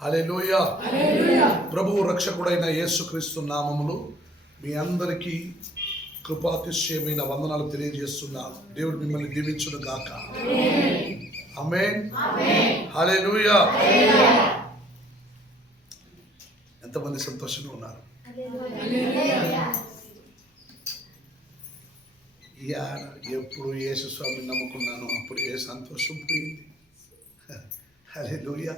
హల్లెలూయా. ప్రభువు రక్షకుడైన యేసుక్రీస్తు నామములో మీ అందరికీ కృపాతిశయమైన వందనాలు తెలియజేస్తున్నాను. దేవుడు మిమ్మల్ని దీవించును గాక. ఆమేన్. హల్లెలూయా. ఎంతమంది సంతోషంగా ఉన్నారు? ఎప్పుడు యేసు స్వామిని నమ్ముకున్నాను అప్పుడు ఏ సంతోషం పోయింది. హల్లెలూయా.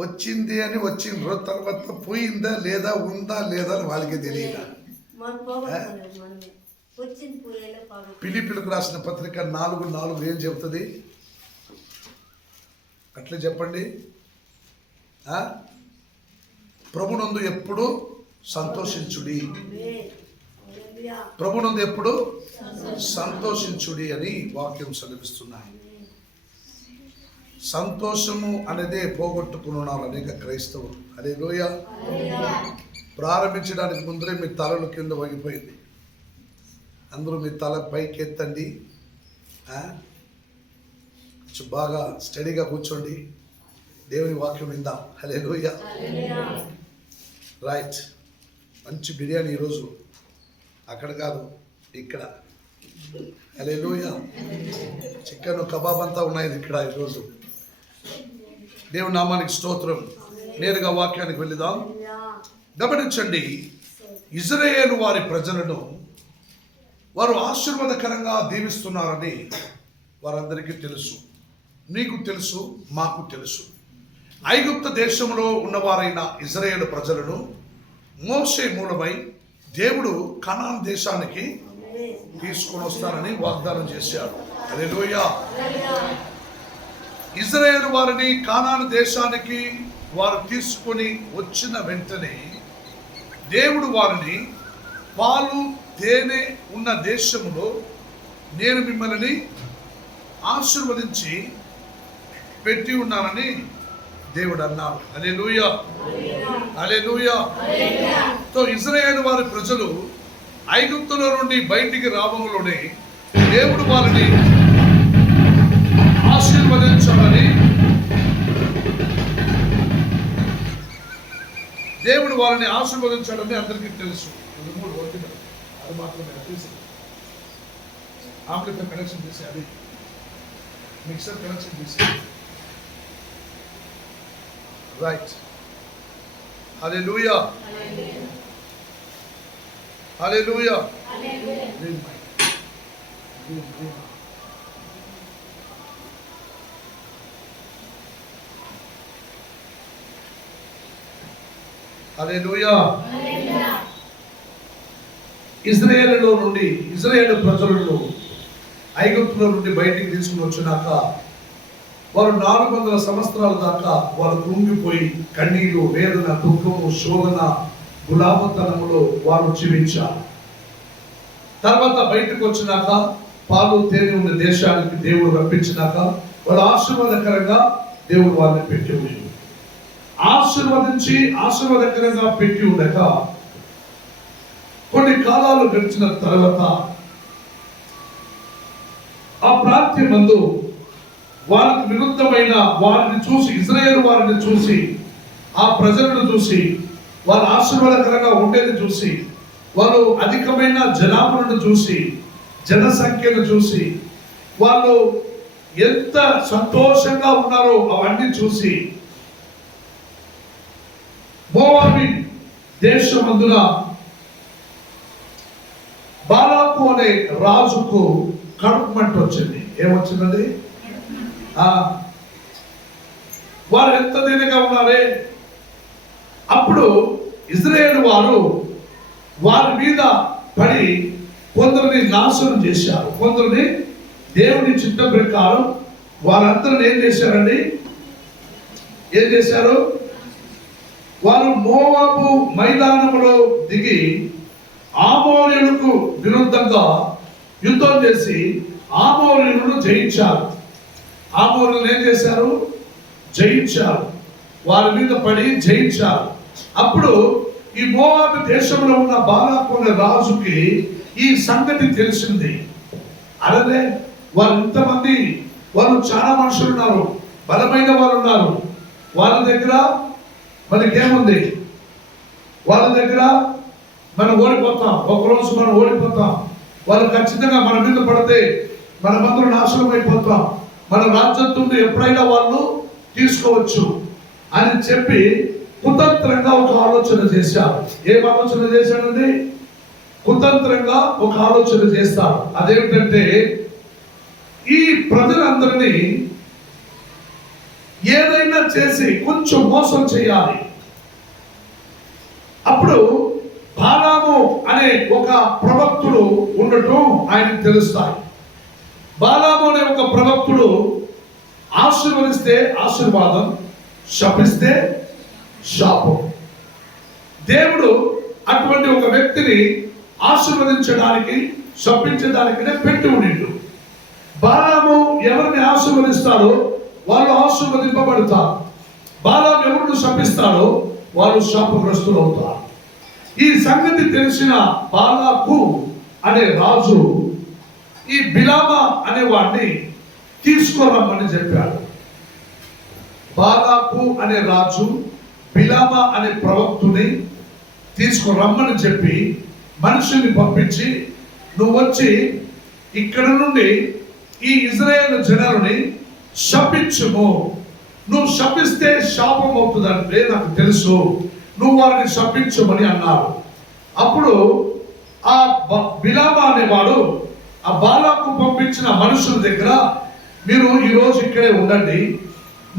వచ్చింది అని వచ్చిండ్రు, తర్వాత పోయిందా లేదా ఉందా లేదా అని వాళ్ళకి తెలియదా. ఫిలిప్పీలకు రాసిన పత్రిక 4:4 ఏం చెబుతుంది? అట్లా చెప్పండి. ప్రభునందు ఎప్పుడు సంతోషించుడి, ప్రభునందు ఎప్పుడు సంతోషించుడి అని వాక్యం సెలవిస్తున్నాయి. సంతోషము అనేదే పోగొట్టుకున్నారు అనేక క్రైస్తవులు. హల్లెలూయా. ప్రారంభించడానికి ముందరే మీ తలలు కింద వంగిపోయింది. అందరూ మీ తల పైకి ఎత్తండి, బాగా స్టడీగా కూర్చోండి, దేవుని వాక్యం విందాం. హల్లెలూయా. రైట్. మంచి బిర్యానీ ఈరోజు అక్కడ కాదు ఇక్కడ. హల్లెలూయా. చికెన్ కబాబ్ అంతా ఉన్నాయి ఇక్కడ ఈరోజు. దేవుని నామానికి స్తోత్రం. నేరుగా వాక్యానికి వెళుదాం. గమనించండి, ఇజ్రాయేలు వారి ప్రజలను వారు ఆశీర్వాదకరంగా దీవిస్తున్నారని వారందరికీ తెలుసు. నీకు తెలుసు, మాకు తెలుసు. ఐగుప్తు దేశంలో ఉన్నవారైన ఇజ్రాయేలు ప్రజలను మోషే మూలమై దేవుడు కనాన్ దేశానికి తీసుకొని వస్తానని వాగ్దానం చేశాడు. హల్లెలూయా. ఇజ్రాయేలు వారిని కానాను దేశానికి వారు తీసుకొని వచ్చిన వెంటనే దేవుడు వారిని పాలు తేనె ఉన్న దేశంలో నేను మిమ్మల్ని ఆశీర్వదించి పెట్టి ఉన్నానని దేవుడు అన్నాడు. హల్లెలూయా. హల్లెలూయా. తో ఇజ్రాయేలు వారి ప్రజలు ఐగుప్తులో నుండి బయటికి రావడంలోనే దేవుడు వారిని ఆశీర్వదించాలని అందరికీ తెలుసు. అది మాత్రమే తెలుసు. ఆంప్లిఫైర్ కనెక్షన్ చేసి, అది మిక్సర్ కనెక్షన్ చేసి. రైట్. హల్లెలూయా. హల్లెలూయా. హల్లెలూయా. ఇజ్రాయేలు ప్రజలను ఐగుప్తులో నుండి బయటికి తీసుకుని వచ్చినాక వారు 400 సంవత్సరాల దాకా వారు కృంగిపోయి కన్నీరు, వేదన, దుఃఖము, శోధన, గులామతనములో వారు జీవించారు. తర్వాత బయటకు వచ్చినాక పాలు తేనె ఉన్న దేశానికి దేవుడు రప్పించినాక వాళ్ళు ఆశీర్వాదకరంగా దేవుడు వారిని పెట్టి ఉంది. ఆశీర్వాదకరంగా పెట్టి ఉండక కొన్ని కాలాలు గడిచిన తర్వాత ఆ ప్రాంతం నందు వారికి విరుద్ధమైన వారిని చూసి, ఇజ్రాయేలు వారిని చూసి, ఆ ప్రజలను చూసి, వారు ఆశీర్వాదకరంగా ఉండేది చూసి, వాళ్ళు అధికమైన జనాభాను చూసి, జనసంఖ్యను చూసి, వాళ్ళు ఎంత సంతోషంగా ఉన్నారో అవన్నీ చూసి మోవాబు దేశమందున బాలాకు అనే రాజుకు కడుపుమంట వచ్చింది. ఏమొచ్చిందండి? వారు ఎంత దీనిగా ఉన్నారే. అప్పుడు ఇజ్రాయేలు వారు వారి మీద పడి కొందరిని నాశనం చేశారు. కొందరిని దేవుని చిత్తం ప్రకారం వారందరిని ఏం చేశారండి? ఏం చేశారు? వారు మోవాబు మైదానంలో దిగి ఆమోరీయులకు విరుద్ధంగా యుద్ధం చేసి ఆమోరీయులను జయించారు. ఆమోరీయులను ఏం చేశారు? జయించారు. వారి మీద పడి జయించారు. అప్పుడు ఈ మోవాబు దేశంలో ఉన్న బాలాకు అనే రాజుకి ఈ సంగతి తెలిసింది. అలానే వాళ్ళు ఇంతమంది, వాళ్ళు చాలా మనుషులు ఉన్నారు, బలమైన వాళ్ళు ఉన్నారు. వాళ్ళ దగ్గర మనకేముంది? వాళ్ళ దగ్గర మనం ఓడిపోతాం, ఒకరోజు మనం ఓడిపోతాం. వాళ్ళు ఖచ్చితంగా మన మీద పడితే మనమందరం నాశనం అయిపోతాం, మన రాజ్యత్వం ఎప్పుడైనా వాళ్ళు తీసుకోవచ్చు అని చెప్పి కుతంత్రంగా ఒక ఆలోచన చేశారు. ఏం ఆలోచన చేశాడండి? కుతంత్రంగా ఒక ఆలోచన చేస్తారు. అదేమిటంటే ఈ ప్రజలందరినీ ఏదైనా చేసి కొంచెం మోసం చేయాలి. అప్పుడు బాలాము అనే ఒక ప్రవక్తుడు ఉండటం ఆయనకు తెలుస్తాయి. బాలాము అనే ఒక ప్రవక్తుడు ఆశీర్వదిస్తే ఆశీర్వాదం, శపిస్తే శాపం. దేవుడు అటువంటి ఒక వ్యక్తిని ఆశీర్వదించడానికి, శపించడానికినే పెట్టి ఉండిండు. బాలాము ఎవరిని ఆశీర్వదిస్తాడో వాళ్ళు ఆశీర్వదింపబడతారు, బాలాము ఎవరిని శపిస్తాడో వాళ్ళు శాపగ్రస్తులు అవుతారు. ఈ సంగతి తెలిసిన బాలాకు అనే రాజు ఈ బిలామా అనే వాడిని తీసుకురమ్మని చెప్పాడు. బాలాకు అనే రాజు బిలామా అనే ప్రవక్తుని తీసుకురమ్మని చెప్పి మనుషుల్ని పంపించి, నువ్వు వచ్చి ఇక్కడ నుండి ఈ ఇజ్రాయేల్ జనాలని శపించుము, నువ్వు శపిస్తే శాపం అవుతుందంటే నాకు తెలుసు, నువ్వు వారిని శపించమని అన్నారు. అప్పుడు ఆ బిలామా అనేవాడు ఆ బాలాకు పంపించిన మనుషుల దగ్గర, మీరు ఈరోజు ఇక్కడే ఉండండి,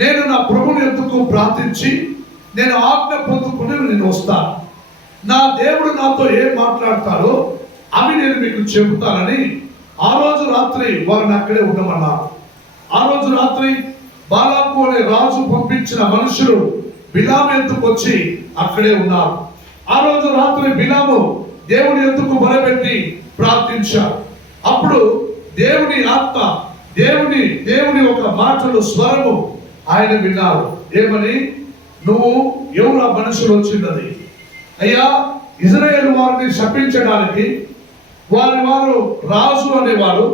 నేను నా ప్రభుని ఎద్దుకు ప్రార్థించి నేను ఆజ్ఞ పొందుకుని నేను వస్తాను, నా దేవుడు నాతో ఏం మాట్లాడతారో అవి నేను మీకు చెబుతానని ఆ రోజు రాత్రి వారిని అక్కడే ఉండమన్నారు. ఆ రోజు రాత్రి బాలాకు అనే రాజు పంపించిన మనుషులు బిలాము ఎద్దుకు వచ్చి అక్కడే ఉన్నారు. ఆ రోజు రాత్రి బిలాము దేవుని ఎద్దుకు మొరపెట్టి ప్రార్థించారు. అప్పుడు దేవుని ఆత్మ, దేవుని ఒక మాటలు స్వరము ఆయన విన్నారు. ఏమని? నువ్వు ఎవరు ఆ మనుషులు వచ్చినది? అయ్యా, ఇజ్రాయేల్ వారిని శపించడానికి వారు రాజు అనేవాడు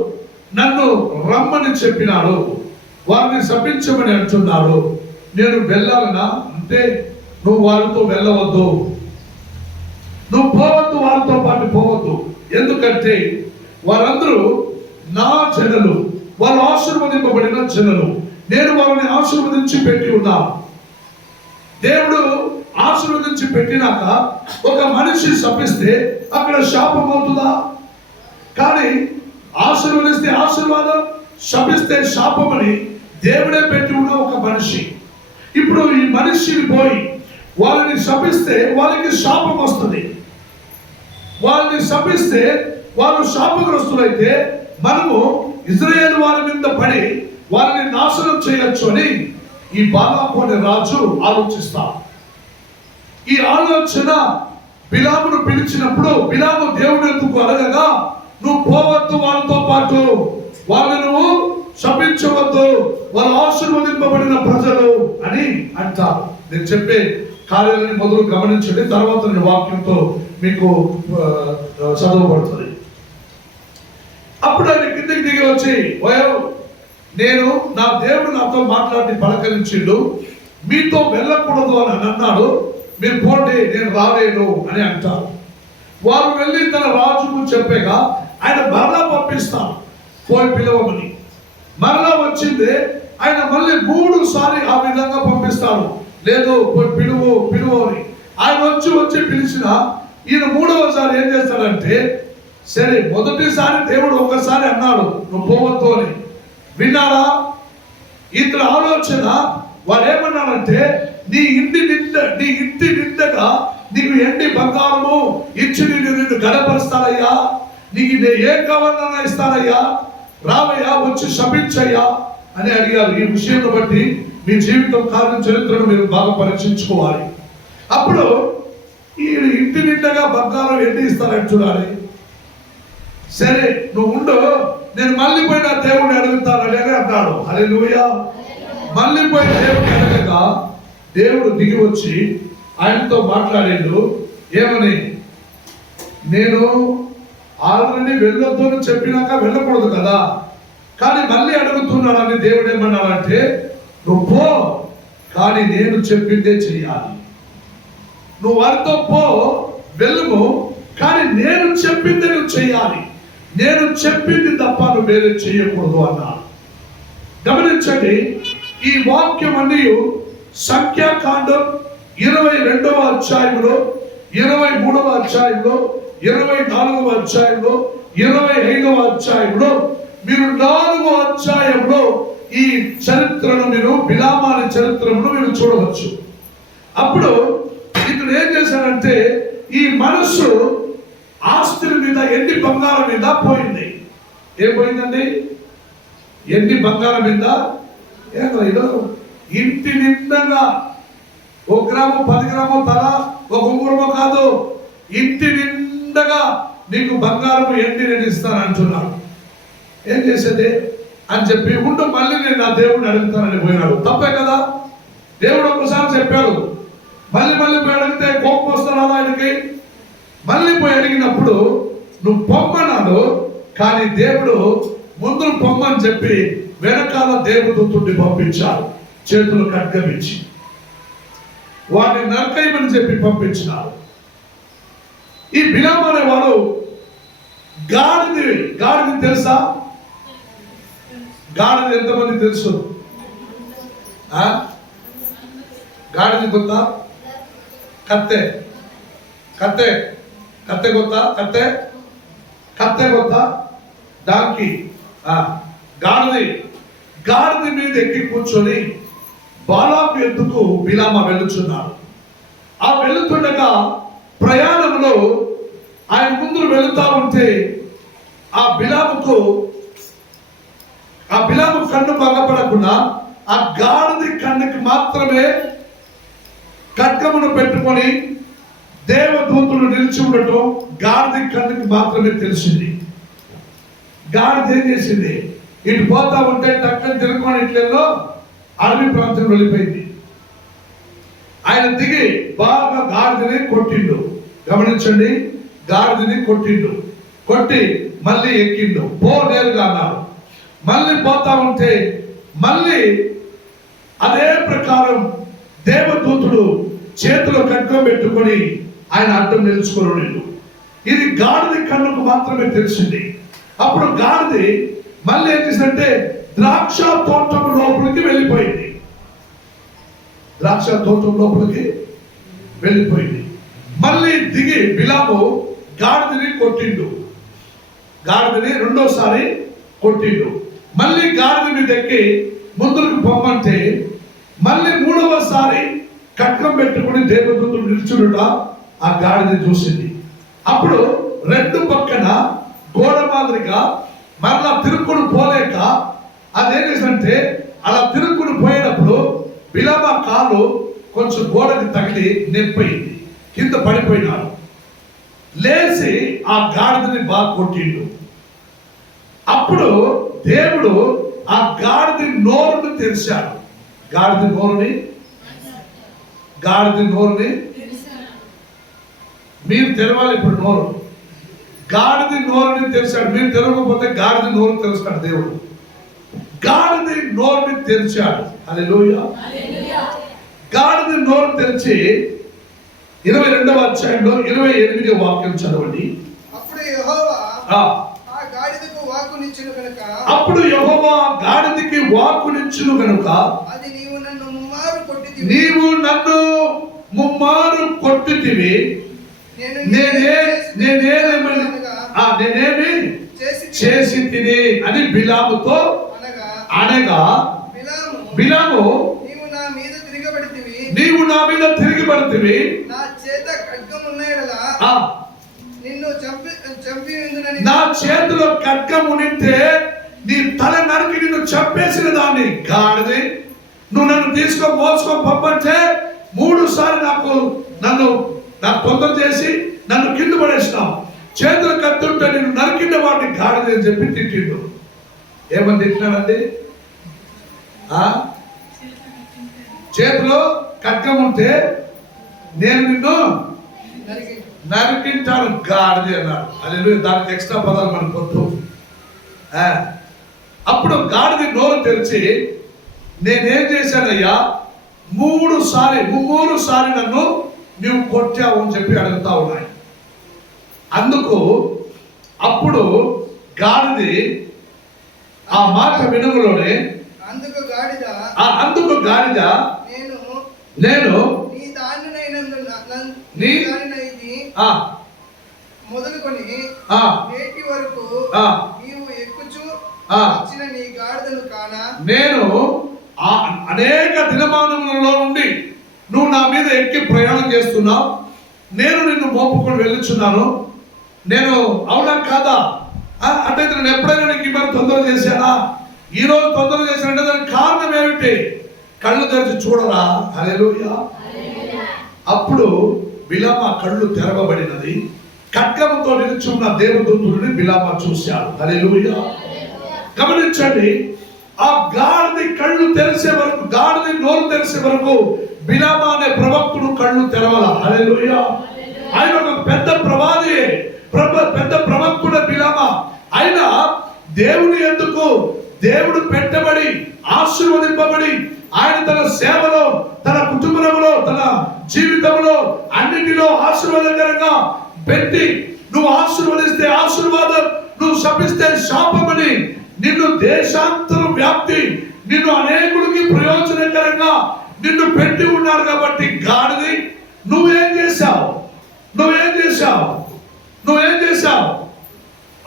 నన్ను రమ్మని చెప్పినాడు, వారిని శపించమని అంటున్నాడు, నేను వెళ్ళాలనా అంటే నువ్వు వారితో వెళ్ళవద్దు, నువ్వు పోవద్దు, వారితో పాటు పోవద్దు. ఎందుకంటే వారందరూ నా జనులు, వాళ్ళు ఆశీర్వదింపబడిన జనులు, నేను వారిని ఆశీర్వదించి పెట్టి ఉన్నాను. దేవుడు ఆశీర్వదించి పెట్టినాక ఒక మనిషి శపిస్తే అక్కడ శాపం అవుతుందా? కానీ ఆశీర్వదిస్తే ఆశీర్వాదం, శపిస్తే శాపం అని దేవుడే పెట్టి ఉన్న ఒక మనిషి. ఇప్పుడు ఈ మనిషిని పోయి వాళ్ళని శపిస్తే వాళ్ళకి శాపం వస్తుంది, వాళ్ళని శపిస్తే వాళ్ళు శాపగ్రస్తులైతే మనము ఇజ్రాయేల్ వారి మీద పడి వారిని నాశనం చేయొచ్చు అని ఈ బాలాకు అనే రాజు ఆలోచిస్తాడు. ఈ ఆలోచన బిలామును పిలిచినప్పుడు బిలాము దేవుడు ఎందుకు అడగగా, నువ్వు పోవద్దు వాళ్ళతో పాటు, వాళ్ళని నువ్వు శపించవద్దు, వాళ్ళు ఆశీర్వదింపబడిన ప్రజలు అని అంటారు. నేను చెప్పే కార్యాలని మొదలు గమనించండి, తర్వాత నేను వాక్యంతో మీకు చదవబడుతుంది. అప్పుడు ఆయన కిందికి దిగి వచ్చి, నేను నా దేవుడు నాతో మాట్లాడి పలకరించిండు, మీతో వెళ్ళకూడదు అని అన్నాడు, మీరు పోండి, నేను రాలేను అని అంటారు. వారు వెళ్ళి తన రాజుకు చెప్పగా ఆయన మరలా పంపిస్తాను, పోయి పిలవమని. మరలా వచ్చిందే ఆయన మళ్ళీ 3 సార్లు ఆ విధంగా పంపిస్తాడు, లేదు పోయి పిలువు అని. ఆయన వచ్చి పిలిచిన ఈయన 3వసారి ఏం చేస్తాడంటే, సరే మొదటిసారి దేవుడు ఒకసారి అన్నాడు నువ్వు పోవద్దు అని, విన్నాడా? ఇతర ఆలోచన వాడు ఏమన్నాడంటే, నీ ఇంటి నిండగా నీకు ఎండి బంగారము ఇచ్చి నిన్ను గడపరుస్తానయ్యా, నీకు ఏం కావాలన్నా ఇస్తానయ్యా, రావయ్యా, వచ్చి శపించయ్యా అని అడిగారు. ఈ విషయాన్ని బట్టి మీ జీవితం కారణం చరిత్రను మీరు బాగా పరీక్షించుకోవాలి. అప్పుడు ఈ ఇంటి నిండగా బంగారం ఎండి ఇస్తానంటున్నాడు. సరే నువ్వు ఉండు, నేను మళ్ళీ పోయి నా దేవుడిని అడుగుతానని అన్నాడు. హల్లెలూయా. మళ్ళీ పోయి దేవుడిని అడగగా దేవుడు దిగి వచ్చి ఆయనతో మాట్లాడాడు. ఏమని? నేను ఆల్రెడీ వెళ్ళొద్దు అని చెప్పినాక వెళ్ళకూడదు కదా, కానీ మళ్ళీ అడుగుతున్నాడని దేవుడు ఏమన్నాడంటే, నువ్వు పో, కానీ నేను చెప్పిందే చెయ్యాలి. నువ్వు వారితో పో, వెళ్ళము, కానీ నేను చెప్పింది నువ్వు చెయ్యాలి. నేను చెప్పింది తప్ప నువ్వు వేరే చేయకూడదు అన్నాడు. గమనించండి, ఈ వాక్యం అన్నీ సంఖ్యాకాండం 22వ అధ్యాయంలో, 23వ అధ్యాయంలో, 24వ అధ్యాయంలో, 25వ అధ్యాయంలో, మీరు 4వ అధ్యాయంలో ఈ చరిత్రను, మీరు బిలామాని చరిత్రను మీరు చూడవచ్చు. అప్పుడు ఇతడు ఏం చేశాడంటే, ఈ మనస్సు ఆస్తుల మీద, ఎండి బంగారం మీద పోయింది. ఏం పోయిందండి? ఎండి బంగారం మీద. ఇంటి నిండగా 1 గ్రాము 10 గ్రాము తల, ఒక ఉంగరమో కాదు, ఇంటి నిండగా నీకు బంగారము ఎండి నేను ఇస్తాను అంటున్నాడు. ఏం చేసేది అని చెప్పి, ఉండు మళ్ళీ నేను నా దేవుడిని అడుగుతానని పోయినాడు. తప్పే కదా? దేవుడు ఒకసారి చెప్పాడు, మళ్ళీ పోయి అడిగితే కోపం వస్తారా ఆయనకి? మళ్ళీ పోయి అడిగినప్పుడు నువ్వు పొమ్మన్నాడు. కానీ దేవుడు ముందు పొమ్మని చెప్పి వెనకాల దేవదూతుడిని పంపించాడు, చేతులు ఖడ్గమిచ్చి వాడిని నరకయమని చెప్పి పంపించినాడు. ఈ బిలాము అనేవాడు గాడిది తెలుసా? గాడిది ఎంతమంది తెలుసు? గాడిది కొత్త? కత్తె కొత్త? కత్తె కొత్త? డాంకి. గాడిది మీద ఎక్కి కూర్చొని బాలాకు ఎద్దుకు బిలామ వెళ్ళుచున్నాడు. ఆ వెళుతుండగా ప్రయాణంలో ఆయన ముందు వెళుతా ఉంటే ఆ బిలాము కన్నుకు అగపడకుండా ఆ గాడిది కన్నుకి మాత్రమే ఖడ్గమును పెట్టుకొని దేవదూతులు నిలిచి ఉండటం గాడిది కన్నుకి మాత్రమే తెలిసింది. గాడిద ఏం చేసింది? ఇటు పోతా ఉంటే టక్కని తిరుగుకొని ఇట్లలో అడవి ప్రాంతం వెళ్ళిపోయింది. ఆయన దిగి బాగా గాడిదని కొట్టిండు. గమనించండి, గాడిదని కొట్టి మళ్ళీ ఎక్కిండు. పో నేరుగా అన్నాడు. మళ్ళీ పోతా ఉంటే మళ్ళీ అదే ప్రకారం దేవదూతుడు చేతిలో ఖడ్గం పెట్టుకొని ఆయన అడ్డం నిలుచుకొని. ఇది గాడిది కన్నుకు మాత్రమే తెలిసింది. అప్పుడు గాడిది మళ్ళీ ఏం చేసిందంటే ద్రాక్ష తోటం లోపలికి వెళ్ళిపోయింది. మళ్ళీ దిగి బిలాము గాడిదని కొట్టిండు. గాడిదని రెండోసారి కొట్టిండు. మళ్ళీ గాడిద మీద ఎక్కి ముందుకు పొమ్మంటే మళ్ళీ మూడవసారి ఖడ్గం పెట్టుకుని దేవదూతుడు నిల్చుండుట ఆ గాడిద చూసింది. అప్పుడు రెండు పక్కన గోడ మాదిరిగా మరలా తిరుక్కుని పోలేక అదేం చేసిందంటే అలా తిరుక్కుని పోయేటప్పుడు బిలామ కాలు కొంచెం గోడకి తగిలి నొప్పింది, కింద పడిపోయినాడు. లేచి ఆ గాడిదని బాగా కొట్టిండు. అప్పుడు దేవుడు ఆ గాడిద నోరుని తెరిచాడు. గాడిద నోరుని మీరు తెరవాలి. ఇప్పుడు నోరు, గాడిద నోరుని తెరిచాడు. మీరు తెరవకపోతే గాడిద నోరు తెరుస్తాడు దేవుడు. గాడిద నోరుని తెరిచాడు. హల్లెలూయా. గాడిద నోరు తెరిచి 22వ అధ్యాయంలో 28వ వాక్యం చదవండి. అప్పుడు యెహోవా గాడిదకి వాక్కునిచ్చును గనుక అది నీవు నన్ను ముమ్మారు కొట్టితివి, నేనేమి చేసి తిని అని బిలాముతో అనగా బిలాము నీవు నా మీద తిరిగిపడితివి, నా చేతిలో ఖడ్గం ఉంటే నీ తల నరికి నిన్ను చంపేసిన దాన్ని. గాడిది, నువ్వు నన్ను తీసుకొని మోసుకొని పంపంటే 3 సార్లు నాకు తొందర చేసి నన్ను కింద పడేసినావు. చేతులు కత్తుంటే నేను నరికిన వాడిని గాడిద అని చెప్పి తిట్టిండు. ఏమని తిట్టినాడండి? చేతిలో ఖడ్గం ఉంటే నేను నిన్ను నరికింటాను గాడిది అన్నాడు. హల్లెలూయా. దానికి ఎక్స్ట్రా పదాలు మనకు వద్దు. అప్పుడు గాడిద నోరు తెరిచి, నేనేం చేశానయ్యా, మూడు సారి నన్ను నీవు కొట్టావు అని చెప్పి అడుగుతా ఉన్నాయి. అప్పుడు గాడిది ఆ మాట వినుగులోనే అందుకు గాడిద నేను మొదలుకొని నేటి వరకు నీవు ఎక్కుచు వచ్చిన నీ గాడిదను కానా, నేను అనేక దినమానములలో నుండి నువ్వు నా మీద ఎక్కి ప్రయాణం చేస్తున్నావు, నేను నిన్ను మోపుకొని వెళ్ళుచున్నాను, నేను అవునా కాదా అంటే నేను ఎప్పుడైనా నీకు ఇబ్బంది తొందర చేశానా? ఈ రోజు తొందర చేశానంటే దానికి కారణం ఏమిటి? కళ్ళు తెరిచి చూడరా. హల్లెలూయా. అప్పుడు బిలామ కళ్ళు తెరవబడినది. ఖడ్గముతో నిలుచున్న దేవదూతుడిని బిలామ చూశాడు. హల్లెలూయా. గమనించండి, ఆ గాడిద కళ్ళు తెరిసే వరకు, గాడిద నోరు తెరిసే వరకు బిలామ అనే ప్రవక్తుడు కళ్ళు తెరవల. హల్లెలూయా. ఆయన ఒక పెద్ద ప్రవాది, పెద్ద ప్రవక్తుడు బిలామ. ఆయన దేవుని ఎందుకు దేవుడు పెట్టబడి ఆశీర్వదింపబడి ఆయన తన సేవలో, తన కుటుంబంలో, తన జీవితంలో అన్నిటిలో ఆశీర్వాదకరంగా పెట్టి, నువ్వు ఆశీర్వదిస్తే ఆశీర్వాదం, నువ్వు శపిస్తే శాపమని నిన్ను దేశాంతర వ్యాప్తి, నిన్ను అనేకుడికి ప్రయోజనకరంగా నిన్ను పెట్టి ఉన్నాడు. కాబట్టి గాడిది నువ్వేం చేశావు?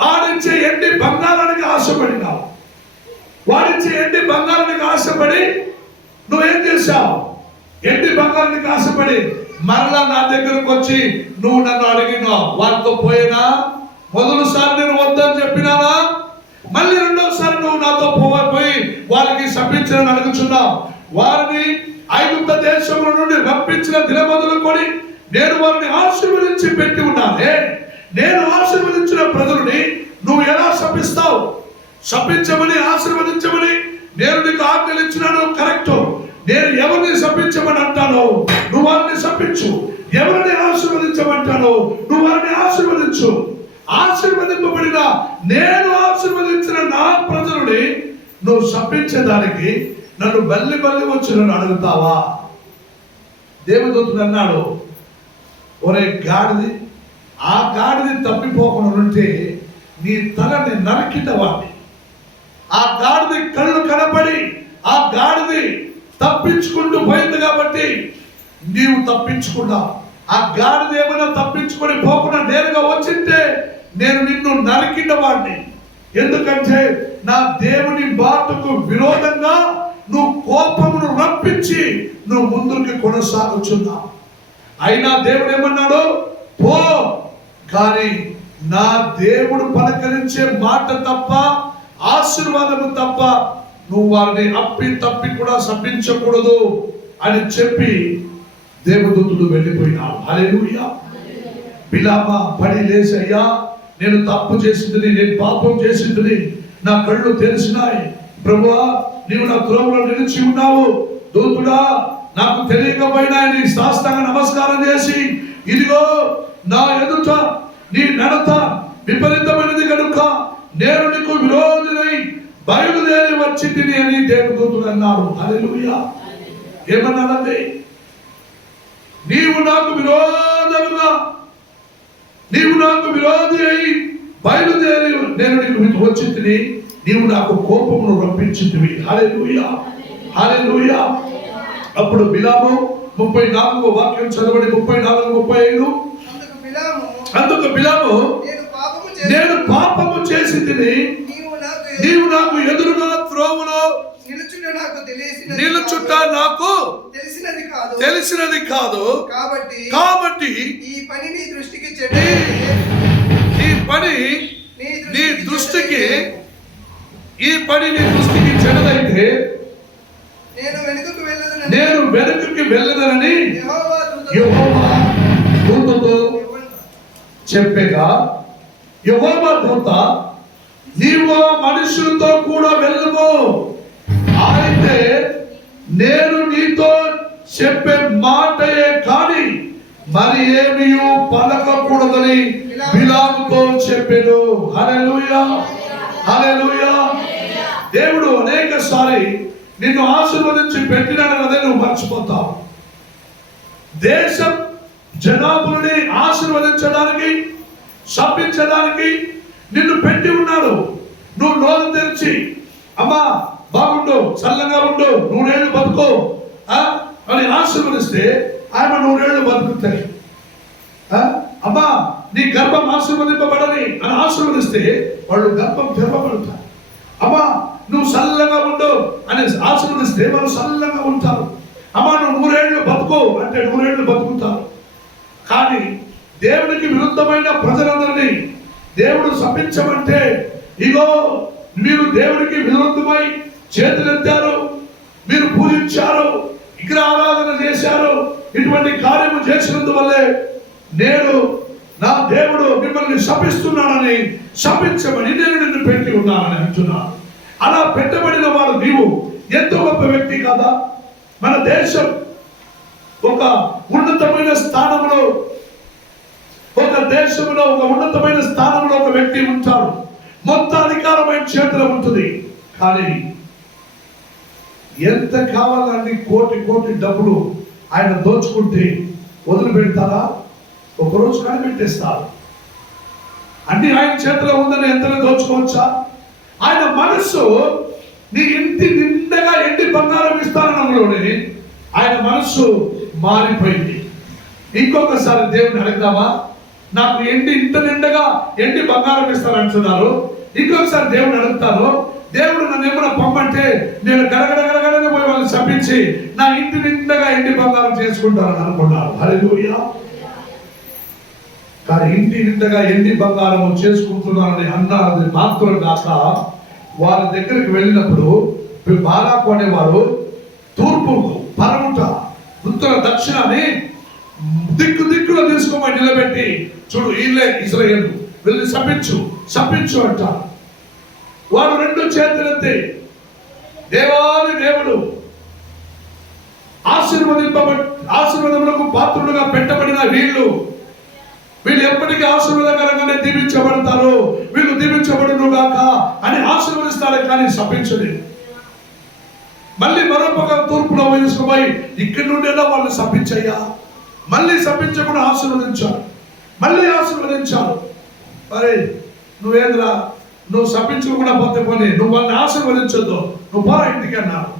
వాడిచ్చే ఎండి బంగారానికి ఆశపడినావు. వాడిచ్చే ఎండి బంగారానికి ఆశపడి నువ్వేం చేశావు? ఎండి బంగారానికి ఆశపడి మరలా నా దగ్గరకు వచ్చి నువ్వు నన్ను అడిగినావు. వారితో పోయినా మొదటిసారి నేను వద్దని చెప్పినానా? మళ్ళీ రెండోసారి నువ్వు నాతో పోయి వారికి శపించని అడుగుచున్నావు. వారిని ఐగుప్త దేశంలో నుండి రప్పించిన దినమొదలుకొని నేను వారిని ఆశీర్వదించి పెట్టి ఉన్నానే. నేను ఆశీర్వదించిన ప్రజలని నువ్వు ఎలా శపిస్తావు? శపించమని ఆశీర్వదించమని నేను నీకు ఆజ్ఞలు ఇచ్చినాను, కరెక్ట్. నేను ఎవరిని శపించమని అంటానో నువ్వు వారిని శపించు, ఎవరిని ఆశీర్వదించమంటానో నువ్వు వారిని ఆశీర్వదించు. ఆశీర్వదింపబడిన నేను ఆశీర్వదించిన నా ప్రజలని నువ్వు శపించేదానికి నన్ను బల్లి వచ్చి నన్ను అడుగుతావా? దేవదూతుడు అన్నాడు, ఒరే గాడిది, ఆ గాడిది తప్పిపోకుండా ఉంటే నీ తలని నరికిట వాడిని. ఆ గాడిది కళ్ళు కనపడి ఆ గాడిది తప్పించుకుంటూ పోయింది కాబట్టి నీవు తప్పించుకున్నావు. ఆ గాడిద ఏమైనా తప్పించుకొని పోకుండా నేరుగా వచ్చింటే నేను నిన్ను నరికిన వాడిని. ఎందుకంటే నా దేవుని బాటకు విరోధంగా నువ్వు కోపమును రప్పించి నువ్వు ముందుకి కొనసాగుచున్నావు. అయినా దేవుడు ఏమన్నాడు? పో. కానీ నా దేవుడు పలకరించే మాట తప్ప, ఆశీర్వాదము తప్ప నువ్వు వారిని తప్పి కూడా శపించకూడదు అని చెప్పి దేవదూతుడు వెళ్ళిపోయినాడు. హల్లెలూయా. బిలామ పడి లేచి, అయ్యా నేను తప్పు చేసింది, నేను పాపం చేసింది, నా కళ్ళు తెలిసినాయి. ప్రభువా, నీవు నా త్రోవలో నిలిచి ఉన్నావు. దూతుడా, నాకు తెలియకపోయినా నీ సాష్టాంగ నమస్కారం చేసి, ఇదిగో నా ఎదుట నీ నడత విపరీతమైనది కనుక నేను నీకు విరోధినై బయలుదేరి వచ్చి తిని అని దేవదూతుడు అన్నాడు. హల్లెలూయా. ఏమన్నాడండి? నీవు నాకు విరోధి అయి బయలుదేరి నేను నీకు వచ్చి తిని నీవు నాకు కోపమును రప్పించింది. హల్లెలూయా. హల్లెలూయా. అప్పుడు బిలాము 34వ వాక్యం చదవండి, 34, 35. అందుకు బిలాము, నేను పాపము చేసి తిని నీవు నాకు ఎదురుగా త్రోవలో నిలుచుట నాకు తెలిసినది కాదు. కాబట్టి ఈ పని నీ దృష్టికి చెడ్డదైతే నేను వెనుకకి వెళ్ళదనని యెహోవా దూతతో చెప్పగా, యెహోవా దూత, నీవు మనుషులతో కూడా వెళ్ళము, అయితే నేను నీతో చెప్పే మాటయే కాని మరి ఏమీ పలకకూడదని బిలాముతో చెప్పెను. హల్లెలూయా. హల్లెలూయా. దేవుడు అనేక సారి నిన్ను ఆశీర్వదించి పెట్టినాడన్నదే నువ్వు మర్చిపోతావు. దేశం జనాభులని ఆశీర్వదించడానికి, శపించడానికి నిన్ను పెట్టి ఉన్నాడు. నువ్వు నోరు తెరిచి అమ్మా బాగుండు, చల్లగా ఉండు, 100 ఏళ్ళు బతుకో అని ఆశీర్వదిస్తే ఆయన 100 ఏళ్ళు బతుకుతాయి. అమ్మా నీ గర్భం ఆశీర్వదింపబడని అని ఆశీర్వదిస్తే వాళ్ళు గర్భం తెరవబడతారు. అమ్మా నువ్వు చల్లగా ఉండు అని ఆశీర్వదిస్తే వాళ్ళు చల్లగా ఉంటారు. అమ్మా నువ్వు 100 ఏళ్ళు బతుకో అంటే 100 ఏళ్ళు బతుకుతారు. కానీ దేవునికి విరుద్ధమైన ప్రజలందరినీ దేవుడు శపించమంటే, ఇగో మీరు దేవునికి విరుద్ధమై చేతులెత్తారు, మీరు పూజించారు, విగ్రహారాధన చేశారు, ఇటువంటి కార్యము చేసినందువల్లే నేను నా దేవుడు మిమ్మల్ని శపిస్తున్నానని, శపించమని నేను నిన్ను పెట్టి ఉన్నానని అంటున్నాను. అలా పెట్టబడిన వాడు నీవు ఎంతో గొప్ప వ్యక్తి కాదా? మన దేశం ఒక ఉన్నతమైన స్థానంలో, ఒక దేశంలో ఒక ఉన్నతమైన స్థానంలో ఒక వ్యక్తి ఉంటాడు. మొత్తం అధికారమైన చేతిలో ఉంటుంది. కానీ ఎంత కావాలని కోటి కోటి డబ్బులు ఆయన దోచుకుంటే వదిలిపెడతారా? ఒకరోజు కనిపెట్టేస్తారు. అన్ని ఆయన చేతిలో ఉందని ఎంతలో దోచుకోవచ్చా? ఆయన మనస్సు నీ ఇంటి నిండగా ఎండి బంగారం ఇస్తానలోనే ఆయన మనస్సు మారిపోయింది. ఇంకొకసారి దేవుని అడుగుదామా? నాకు ఇంత నిండగా ఎండి బంగారం ఇస్తానంటున్నారు. ఇంకొకసారి దేవుని అడుగుతాను, దేవుడు నన్ను ఏమైనా పొమ్మంటే నేను గడగడగడగడగా పోయి వాళ్ళని శపించి నా ఇంటి నిండగా ఎండి బంగారం చేసుకుంటానని అనుకున్నారు. హల్లెలూయా. కానీ ఇంటి నిండగా ఎండి బంగారం చేసుకుంటున్నానని అన్నది మాత్రం కాక, వారి దగ్గరికి వెళ్ళినప్పుడు బాలాకు అనేవారు తూర్పు, పరముట, ఉత్తర, దక్షిణాన్ని దిక్కులో తీసుకోమని నిలబెట్టి, చూడు వీళ్ళే ఇశ్రాయేలు, వెళ్ళి శపించు అంటారు. వారు 2 చేతులెత్తి దేవాది దేవుడు ఆశీర్వాదములకు పాత్రులుగా పెట్టబడిన వీళ్ళు ఎప్పటికీ ఆశీర్వాదకరంగానే దీవించబడతారు, వీళ్ళు దీవించబడును గాక అని ఆశీర్వదిస్తాడు. కానీ శపించలేదు. మళ్ళీ మరొక తూర్పులో వేసుకుపోయి ఇక్కడి నుండేలా వాళ్ళు శపించయ్యా, మళ్ళీ శపించకుండా ఆశీర్వదించారు. మరి నువ్వేంద్రా, నువ్వు శపించకుండా పోతే పోనీ, నువ్వు వాళ్ళని ఆశీర్వదించొద్దు, నువ్వు పోరా ఇంటికి అన్నారు.